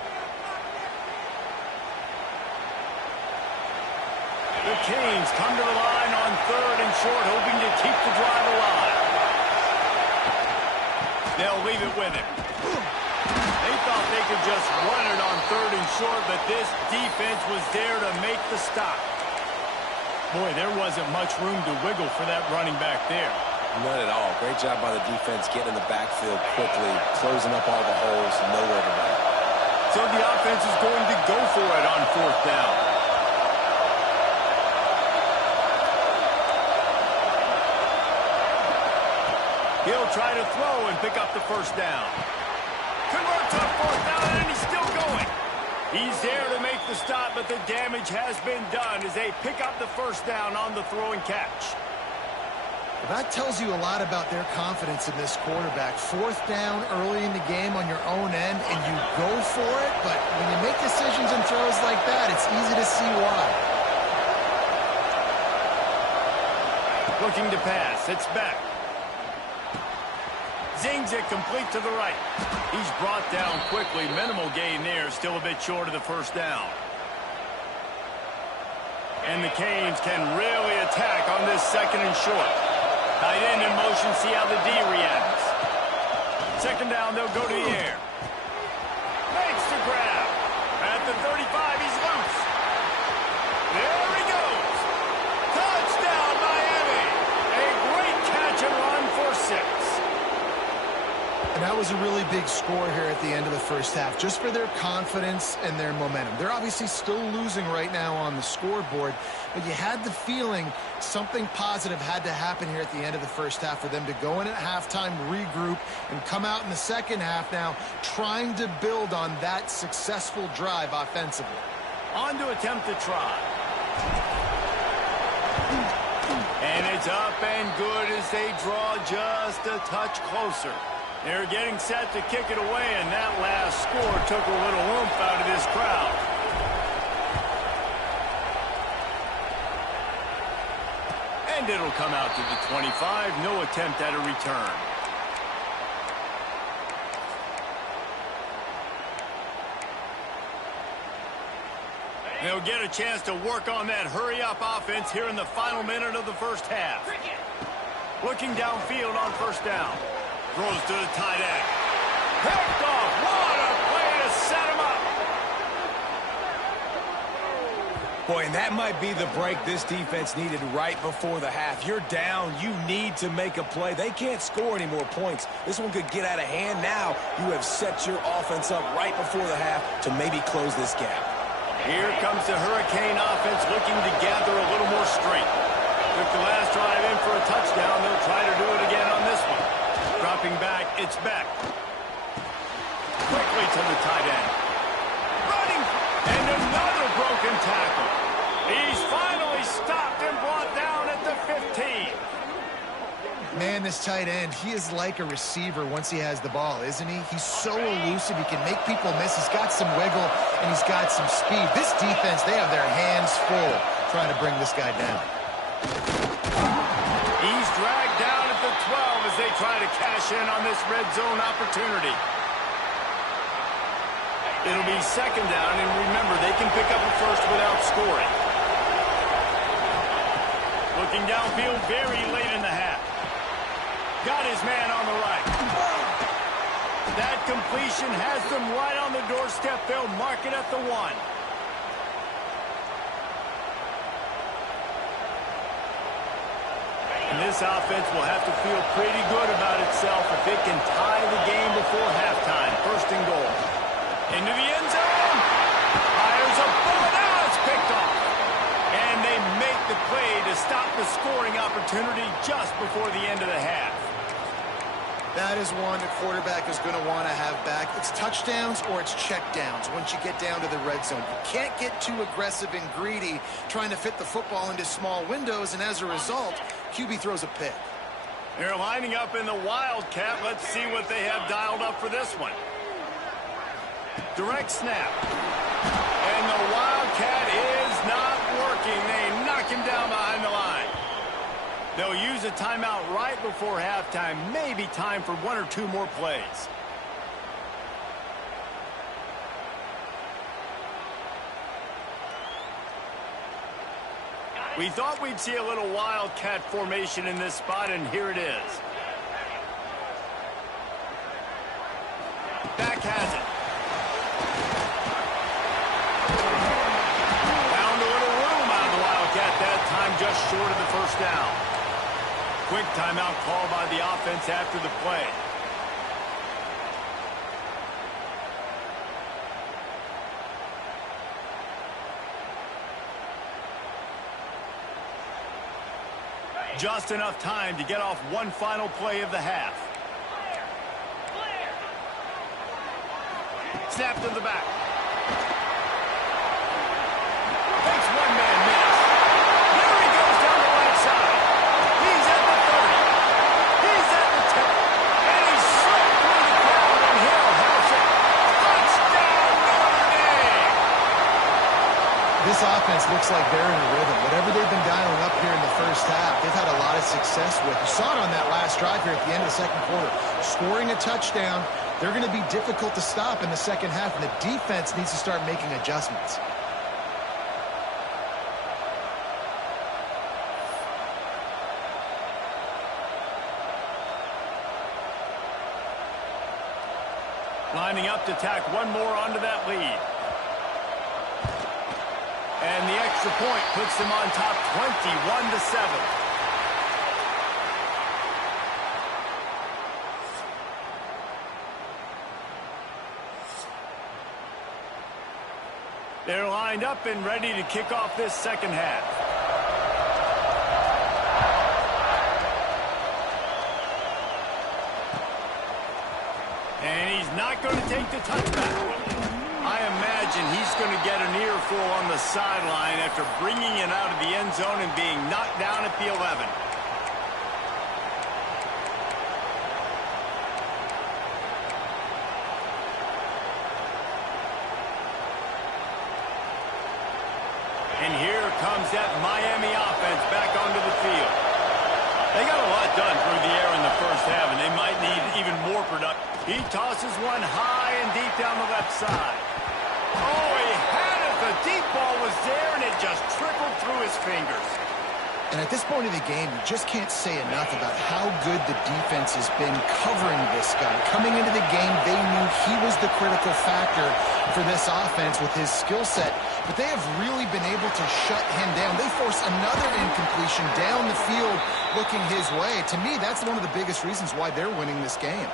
The Canes come to the line on third and short, hoping to keep the drive alive. They'll leave it with him. They thought they could just run it on third and short, but this defense was there to make the stop. Boy, there wasn't much room to wiggle for that running back there. None at all. Great job by the defense getting in the backfield quickly, closing up all the holes, nowhere to run. So the offense is going to go for it on fourth down. He'll try to throw and pick up the first down. Converts on fourth down, and he's still going. He's there to make the stop, but the damage has been done as they pick up the first down on the throw and catch. Well, that tells you a lot about their confidence in this quarterback. Fourth down early in the game on your own end, and you go for it, but when you make decisions and throws like that, it's easy to see why. Looking to pass. It's back. Zings it complete to the right. He's brought down quickly. Minimal gain there. Still a bit short of the first down. And the Canes can really attack on this second and short. Tight end in motion. See how the D reacts. Second down, they'll go to the air. Makes the grab. At the 35, he's loose. There he goes. Touchdown, Miami. A great catch and run for 6. And that was a really big score here at the end of the first half, just for their confidence and their momentum. They're obviously still losing right now on the scoreboard, but you had the feeling something positive had to happen here at the end of the first half for them to go in at halftime, regroup, and come out in the second half now trying to build on that successful drive offensively. On to attempt the try. And it's up and good as they draw just a touch closer. They're getting set to kick it away, and that last score took a little oomph out of this crowd. And it'll come out to the 25. No attempt at a return. They'll get a chance to work on that hurry-up offense here in the final minute of the first half. Looking downfield on first down. Throws to the tight end. Picked off. What a play to set him up. Boy, and that might be the break this defense needed right before the half. You're down. You need to make a play. They can't score any more points. This one could get out of hand now. You have set your offense up right before the half to maybe close this gap. Here comes the Hurricane offense looking to gather a little more strength. Took the last drive in for a touchdown. They'll try to do it again on this one. Dropping back, it's back. Quickly to the tight end. Running, and another broken tackle. He's finally stopped and brought down at the 15. Man, this tight end, he is like a receiver once he has the ball, isn't he? He's so elusive. He can make people miss. He's got some wiggle, and he's got some speed. This defense, they have their hands full trying to bring this guy down. He's dragged down at the 12 as they try to cash in on this red zone opportunity. It'll be second down, and remember, they can pick up a first without scoring. Looking downfield very late in the half. Got his man on the right. That completion has them right on the doorstep. They'll mark it at the 1. And this offense will have to feel pretty good about itself if it can tie the game before halftime. First and goal. Into the end zone. Fires a ball. Now it's picked off. And they make the play to stop the scoring opportunity just before the end of the half. That is is one the quarterback is going to want to have back. It's touchdowns or it's checkdowns once you get down to the red zone. You can't get too aggressive and greedy trying to fit the football into small windows, and as a result, QB throws a pick. They're lining up in the Wildcat. Let's see what they have dialed up for this one. Direct snap. And the Wildcat is not working. They knock him down behind the line. They'll use a timeout right before halftime. Maybe time for one or two more plays. We thought we'd see a little Wildcat formation in this spot, and here it is. Back has it. Found a little room out of the Wildcat that time, just short of the first down. Quick timeout call by the offense after the play. Just enough time to get off one final play of the half. Snap to the back. Takes one man miss. There he goes down the right side. He's at the 30. He's at the 10. And he's slipped through the crowd, and Hill has it. Touchdown, Notre Dame! This offense looks like they're in a rhythm. Whatever they've been dialing up here in the first half, they've had a lot of success with. You saw it on that last drive here at the end of the second quarter. Scoring a touchdown, they're going to be difficult to stop in the second half, and the defense needs to start making adjustments. Lining up to tack one more onto that lead. And the extra point puts them on top 21-7. They're lined up and ready to kick off this second half. And he's not going to take the touchback. I imagine he's going to get an earful on the sideline after bringing it out of the end zone and being knocked down at the 11. And here comes that Miami offense back onto the field. They got a lot done through the air in the first half, and they might need even more production. He tosses one high and deep down the left side. Oh, he had it. The deep ball was there, and it just trickled through his fingers. And at this point of the game, you just can't say enough about how good the defense has been covering this guy. Coming into the game, they knew he was the critical factor for this offense with his skill set. But they have really been able to shut him down. They force another incompletion down the field looking his way. To me, that's one of the biggest reasons why they're winning this game.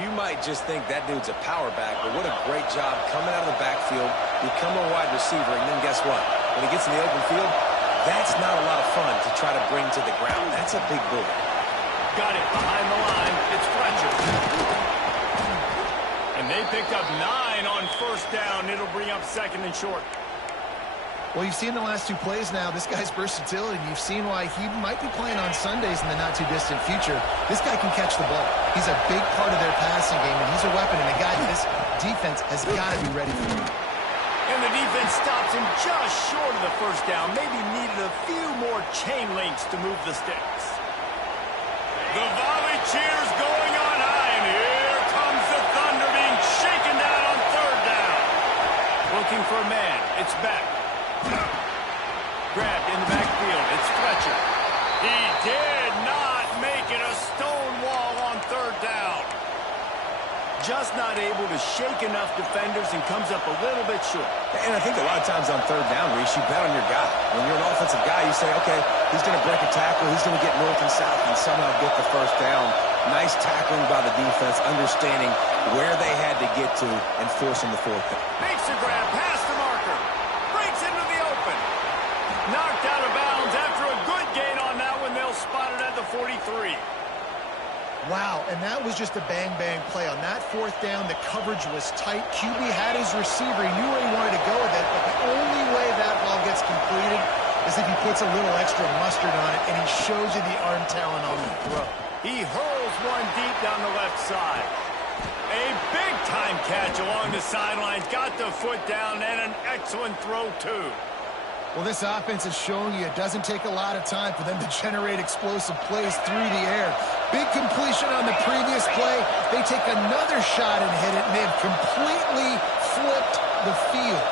You might just think that dude's a power back, but what a great job coming out of the backfield, become a wide receiver, and then guess what? When he gets in the open field, that's not a lot of fun to try to bring to the ground. That's a big bullet. Got it behind the line. It's Fletcher. And they picked up 9 on first down. It'll bring up second and short. Well, you've seen the last two plays now. This guy's versatility. You've seen why he might be playing on Sundays in the not-too-distant future. This guy can catch the ball. He's a big part of their passing game, and he's a weapon, and a guy that this defense has got to be ready for him. And the defense stops him just short of the first down. Maybe needed a few more chain links to move the sticks. The volley cheers going on high, and here comes the Thunder being shaken down on third down. Looking for a man. It's back. Grabbed in the backfield. It's Fletcher. He did not make it a stone wall on third down. Just not able to shake enough defenders and comes up a little bit short. And I think a lot of times on third down, Reese, you bet on your guy. When you're an offensive guy, you say, okay, he's going to break a tackle. He's going to get north and south and somehow get the first down. Nice tackling by the defense, understanding where they had to get to and forcing the fourth down. Makes a grab past the marker. Breaks into the open. Knocked out of bounds after a good gain on that one. They'll spot it at the 43. Wow, and that was just a bang-bang play. On that fourth down, the coverage was tight. QB had his receiver. He knew where he wanted to go with it, but the only way that ball gets completed is if he puts a little extra mustard on it, and he shows you the arm talent on the throw. He hurls one deep down the left side. A big-time catch along the sidelines. Got the foot down, and an excellent throw, too. Well, this offense is showing you it doesn't take a lot of time for them to generate explosive plays through the air. Big completion on the previous play. They take another shot and hit it, and they've completely flipped the field.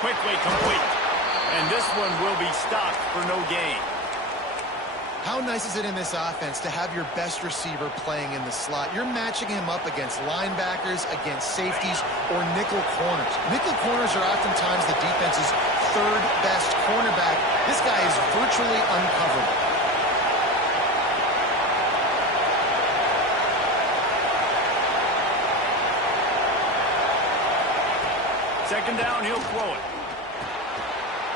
Quickly complete. And this one will be stopped for no gain. How nice is it in this offense to have your best receiver playing in the slot? You're matching him up against linebackers, against safeties, or nickel corners. Nickel corners are oftentimes the defense's third best cornerback. This guy is virtually uncoverable. Second down, he'll throw it.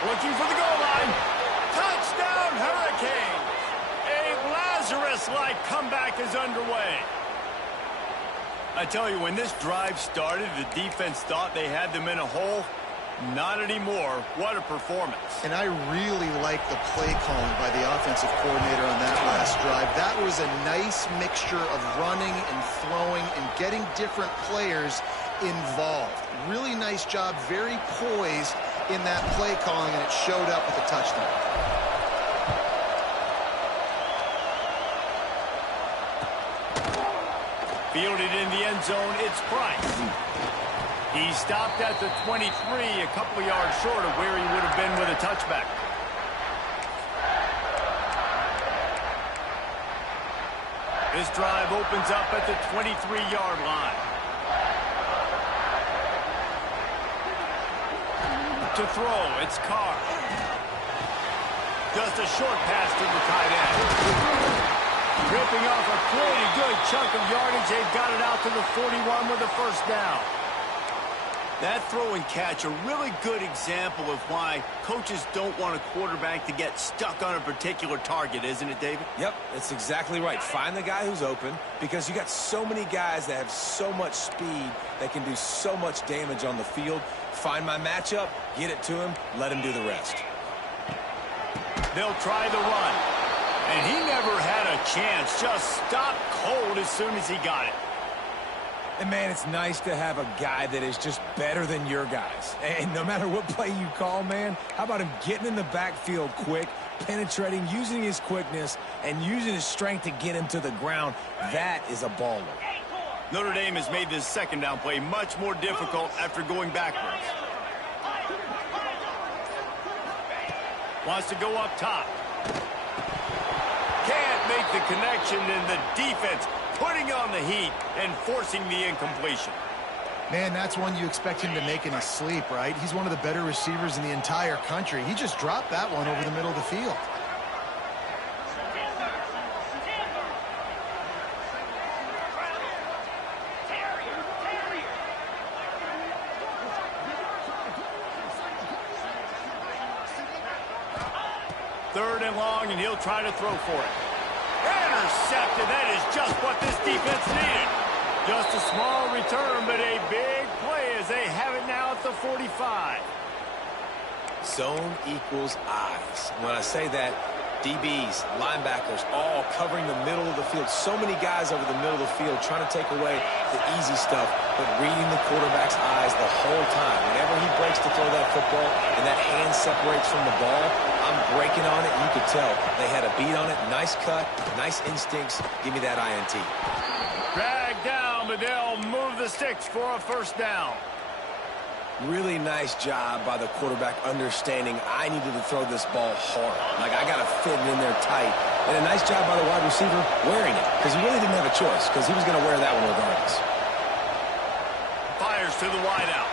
Looking for the goal line. Touchdown, Hurricanes! A Lazarus-like comeback is underway. I tell you, when this drive started, the defense thought they had them in a hole. Not anymore. What a performance. And I really like the play calling by the offensive coordinator on that last drive. That was a nice mixture of running and throwing and getting different players involved. Really nice job, very poised in that play calling, and it showed up with a touchdown. Fielded in the end zone, it's Price. He stopped at the 23, a couple of yards short of where he would have been with a touchback. This drive opens up at the 23-yard line. To throw, it's Carr. Just a short pass to the tight end. Ripping off a pretty good chunk of yardage. They've got it out to the 41 with a first down. That throw and catch, a really good example of why coaches don't want a quarterback to get stuck on a particular target, isn't it, David? Yep, that's exactly right. Find the guy who's open, because you got so many guys that have so much speed that can do so much damage on the field. Find my matchup, get it to him, let him do the rest. They'll try the run. And he never had a chance. Just stopped cold as soon as he got it. And, man, it's nice to have a guy that is just better than your guys. And no matter what play you call, man, how about him getting in the backfield quick, penetrating, using his quickness, and using his strength to get him to the ground? That is a baller. Notre Dame has made this second down play much more difficult after going backwards. Wants to go up top. Can't make the connection, and the defense putting on the heat and forcing the incompletion. Man, that's one you expect him to make in his sleep, right? He's one of the better receivers in the entire country. He just dropped that one over the middle of the field. Third and long, and he'll try to throw for it. Intercepted. That is just what this defense needed. Just a small return, but a big play as they have it now at the 45. Zone equals eyes. When I say that, DBs, linebackers, all covering the middle of the field. So many guys over the middle of the field trying to take away the easy stuff, but reading the quarterback's eyes the whole time. Whenever he breaks to throw that football and that hand separates from the ball, I'm breaking on it. You could tell they had a beat on it. Nice cut, nice instincts. Give me that INT. Dragged down, but they'll move the sticks for a first down. Really nice job by the quarterback understanding I needed to throw this ball hard. Like, I got to fit it in there tight. And a nice job by the wide receiver wearing it, because he really didn't have a choice, because he was going to wear that one regardless. Fires to the wideout.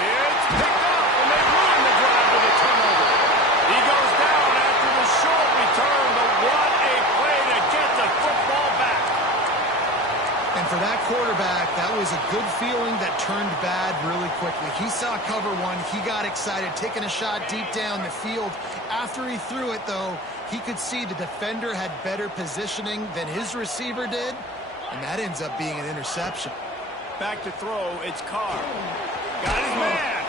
It's picked up, and they ruin the drive with a turnover. He goes down after the short return, but what a play to get the football back. And for that quarterback, that was a good feeling that turned bad really quickly. He saw cover one. He got excited, taking a shot deep down the field. After he threw it, though, he could see the defender had better positioning than his receiver did, and that ends up being an interception. Back to throw, it's Carr. Got his man.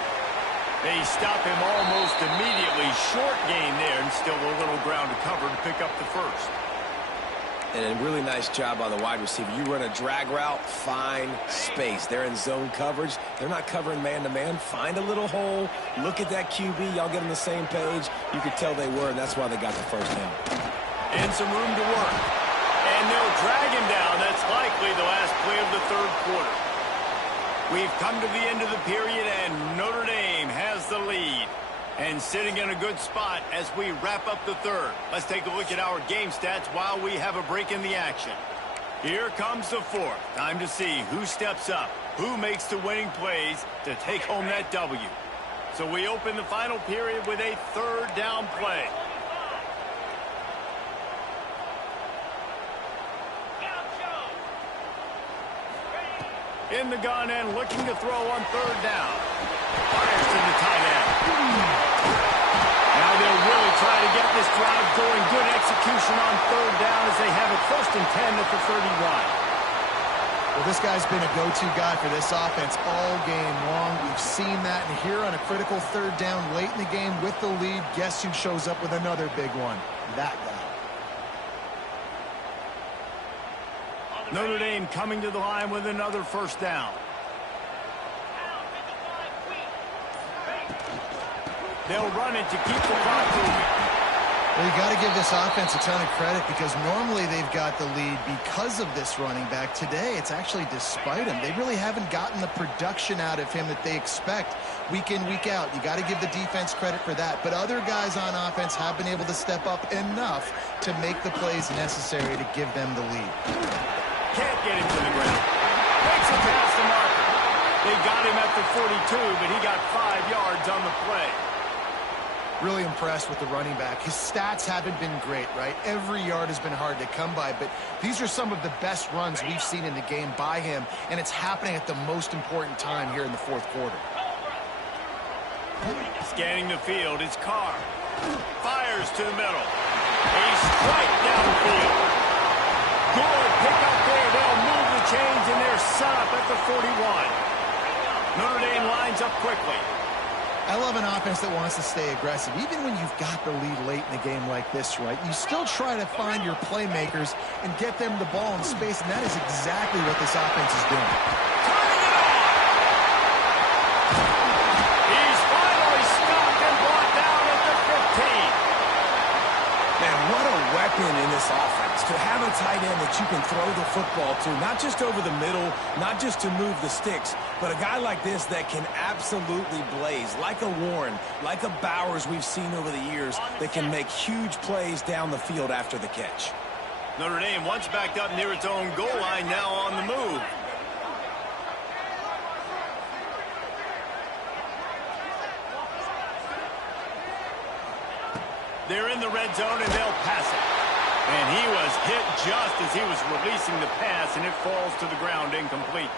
They stop him almost immediately. Short gain there, and still a little ground to cover to pick up the first. And a really nice job by the wide receiver. You run a drag route, find space. They're in zone coverage. They're not covering man-to-man. Find a little hole. Look at that QB. Y'all get on the same page. You could tell they were, and that's why they got the first down. And some room to work. And they'll drag him down. That's likely the last play of the third quarter. We've come to the end of the period, and Notre Dame has the lead. And sitting in a good spot as we wrap up the third. Let's take a look at our game stats while we have a break in the action. Here comes the fourth. Time to see who steps up, who makes the winning plays to take home that W. So we open the final period with a third down play. In the gun and looking to throw on third down. Fires to the tight end. Now they'll really try to get this drive going. Good execution on third down as they have it 1st and 10 at the 31. Well, this guy's been a go-to guy for this offense all game long. We've seen that, and here on a critical third down late in the game with the lead, guess who shows up with another big one? That guy. Notre Dame coming to the line with another first down. They'll run it to keep the clock moving. Well, you got to give this offense a ton of credit because normally they've got the lead because of this running back. Today, it's actually despite him. They really haven't gotten the production out of him that they expect week in, week out. You got to give the defense credit for that. But other guys on offense have been able to step up enough to make the plays necessary to give them the lead. Can't get him to the ground. Makes it past the marker. They got him at the 42, but he got 5 yards on the play. Really impressed with the running back. His stats haven't been great, right? Every yard has been hard to come by, but these are some of the best runs we've seen in the game by him, and it's happening at the most important time here in the fourth quarter. Scanning the field, it's Carr. Fires to the middle. A strike downfield. Good pick up there. They'll move the chains, and they're set up at the 41. Notre Dame lines up quickly. I love an offense that wants to stay aggressive. Even when you've got the lead late in a game like this, right, you still try to find your playmakers and get them the ball in space, and that is exactly what this offense is doing. Turning it on! He's finally stopped and brought down at the 15. Man, what a weapon in this offense to have a tight end that you can throw the football to, not just over the middle, not just to move the sticks, but a guy like this that can absolutely blaze, like a Warren, like a Bowers we've seen over the years, that can make huge plays down the field after the catch. Notre Dame once backed up near its own goal line, now on the move. They're in the red zone, and they'll pass it. And he was hit just as he was releasing the pass, and it falls to the ground incomplete.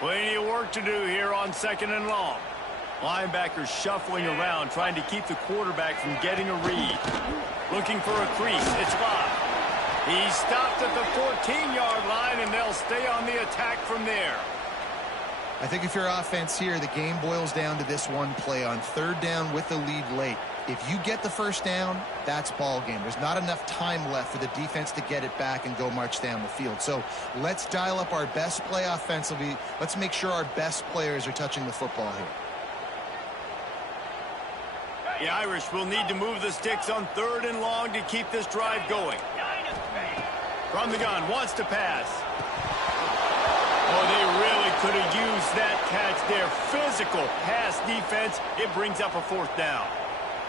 Plenty of work to do here on 2nd and long. Linebackers shuffling around, trying to keep the quarterback from getting a read. Looking for a crease. It's Lott. He stopped at the 14-yard line, and they'll stay on the attack from there. I think if you're offense here, the game boils down to this one play on third down with the lead late. If you get the first down, that's ball game. There's not enough time left for the defense to get it back and go march down the field. So let's dial up our best play offensively. Let's make sure our best players are touching the football here. The Irish will need to move the sticks on 3rd and long to keep this drive going. From the gun, wants to pass. Oh, they really could have used that catch there. Physical pass defense. It brings up a 4th down.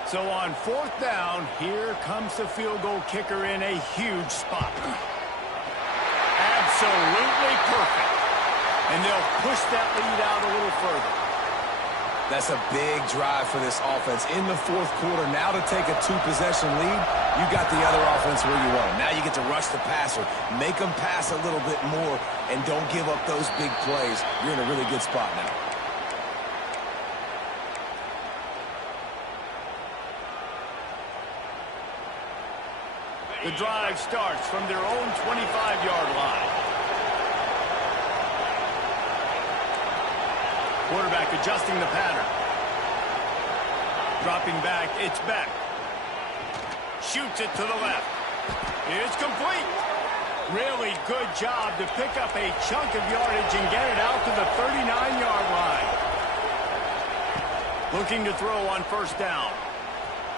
So on 4th down, here comes the field goal kicker in a huge spot. Absolutely perfect. And they'll push that lead out a little further. That's a big drive for this offense in the fourth quarter. Now to take a 2-possession lead, you got the other offense where you want them. Now you get to rush the passer, make them pass a little bit more, and don't give up those big plays. You're in a really good spot now. The drive starts from their own 25-yard line. Quarterback adjusting the pattern. Dropping back, it's Beck. Shoots it to the left. It's complete. Really good job to pick up a chunk of yardage and get it out to the 39-yard line. Looking to throw on first down.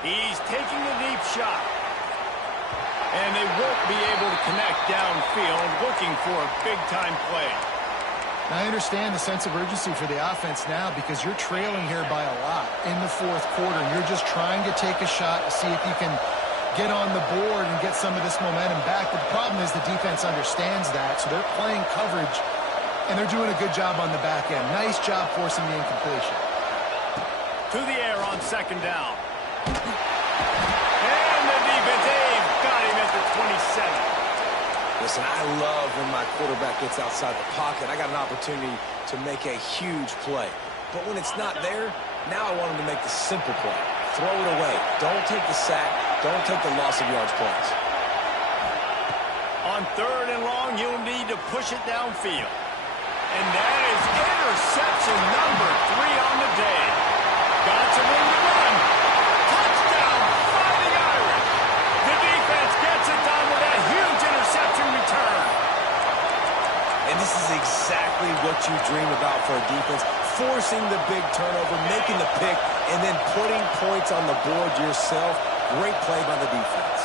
He's taking the deep shot. And they won't be able to connect downfield, looking for a big-time play. Now, I understand the sense of urgency for the offense now because you're trailing here by a lot in the fourth quarter. You're just trying to take a shot to see if you can get on the board and get some of this momentum back. But the problem is the defense understands that, so they're playing coverage, and they're doing a good job on the back end. Nice job forcing the incompletion. To the air on second down. And the defense, they've got him at the 27. Listen, I love when my quarterback gets outside the pocket. I got an opportunity to make a huge play. But when it's not there, now I want him to make the simple play. Throw it away. Don't take the sack. Don't take the loss of yards plays. On third and long, you'll need to push it downfield. And that is interception number 3 on the day. Got some room to run. Touchdown, Fighting Irish. The defense gets it done with a huge interception return. And this is exactly what you dream about for a defense. Forcing the big turnover, making the pick, and then putting points on the board yourself. Great play by the defense.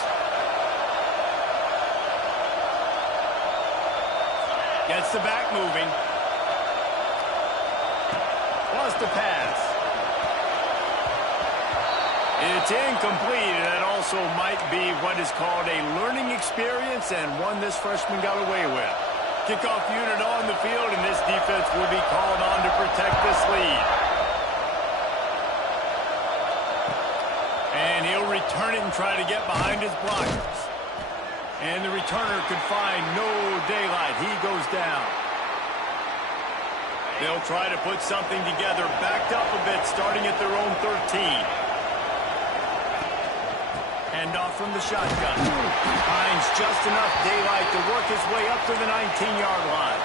Gets the back moving. Wants to pass. It's incomplete, and that also might be what is called a learning experience and one this freshman got away with. Kickoff unit on the field, and this defense will be called on to protect this lead. And he'll return it and try to get behind his blockers. And the returner could find no daylight. He goes down. They'll try to put something together, backed up a bit, starting at their own 13. Handoff from the shotgun. Finds just enough daylight to work his way up to the 19-yard line.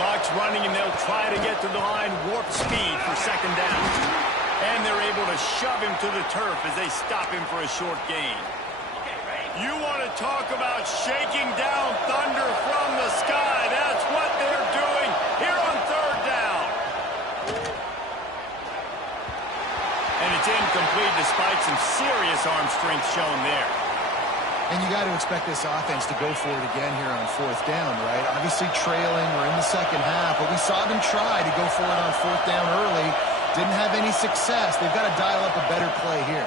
Clock's running, and they'll try to get to the line, warp speed for second down. And they're able to shove him to the turf as they stop him for a short gain. You want to talk about shaking down thunder from the sky. That's what they're doing here on third down. And it's incomplete despite some serious arm strength shown there. And you got to expect this offense to go for it again here on fourth down, right? Obviously trailing, we're in the second half, but we saw them try to go for it on fourth down early. Didn't have any success. They've got to dial up a better play here.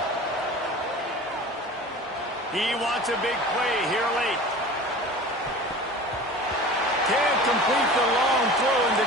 He wants a big play here late. Can't complete the long throw, and